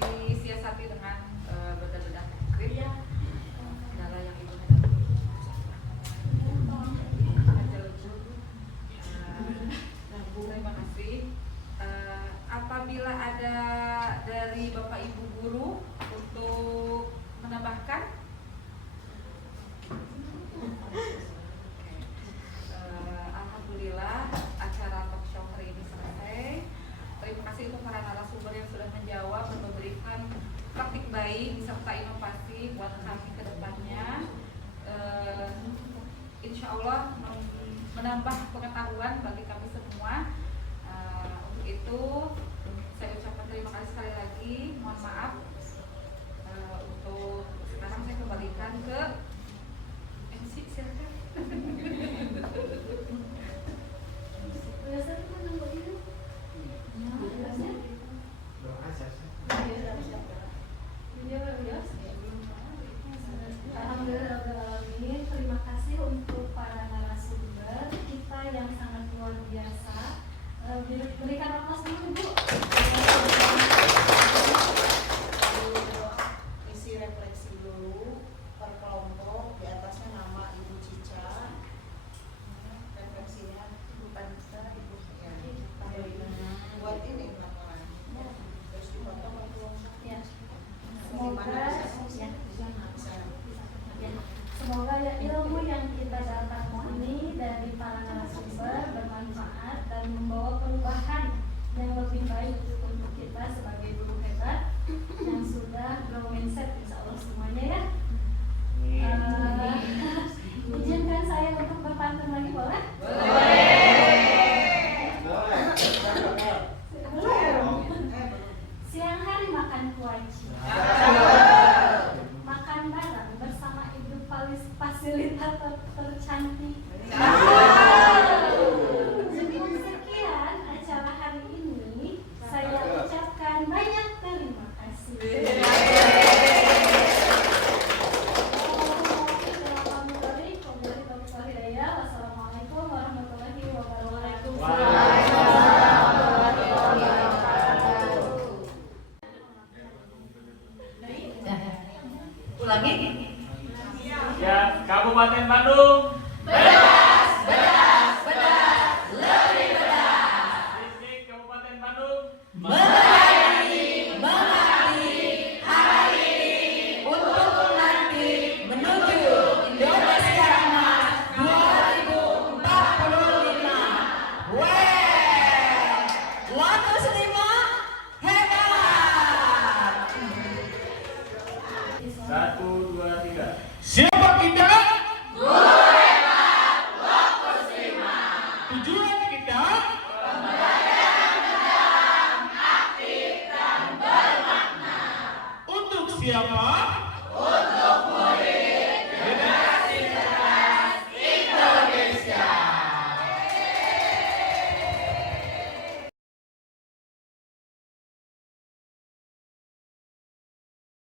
Disiasati dengan bedah-bedah konkret kendala yang ibu terima kasih. Apabila ada dari Bapak Ibu guru untuk menambahkan, alhamdulillah acara talk show hari ini selesai. Terima kasih untuk para narasumber yang sudah menjawab dan memberikan praktik baik serta inovasi buat kami ke depannya. Insya Allah menambah pengetahuan bagi kami semua. Untuk itu saya ucapkan terima kasih sekali lagi. Mohon maaf. Untuk sekarang saya kembalikan ke MC, silakan. Alhamdulillah, terima kasih untuk para narasumber kita yang sangat luar biasa. Berikan aplaus dulu Bu. Isi refleksi dulu per kelompok, di atasnya nama Ibu Cica. Refleksinya bukan Ibu ya. Buat ini laporan. Terus dipoto per kelompok. Ya. Semoga ya ilmu yang kita dapat ini dari para narasumber bermanfaat dan membawa perubahan yang lebih tersulit atau tercantik. Cukup sekian acara hari ini. Saya ucapkan banyak terima kasih. Wassalamualaikum warahmatullahi wabarakatuh. Ulangi. Ya, Kabupaten Bandung. Bedas, bedas, bedas, lebih bedas. Distrik Kabupaten Bandung. Melayani, mengabdi, hari ini untuk nanti menuju Indonesia Emas 2045. Weh, Lotus 5 hebat. 1, 2, 3. Siapa kita? Guru hebat, Lotus 5. Tujuan kita? Pembelajaran mendalam, aktif dan bermakna. Untuk siapa?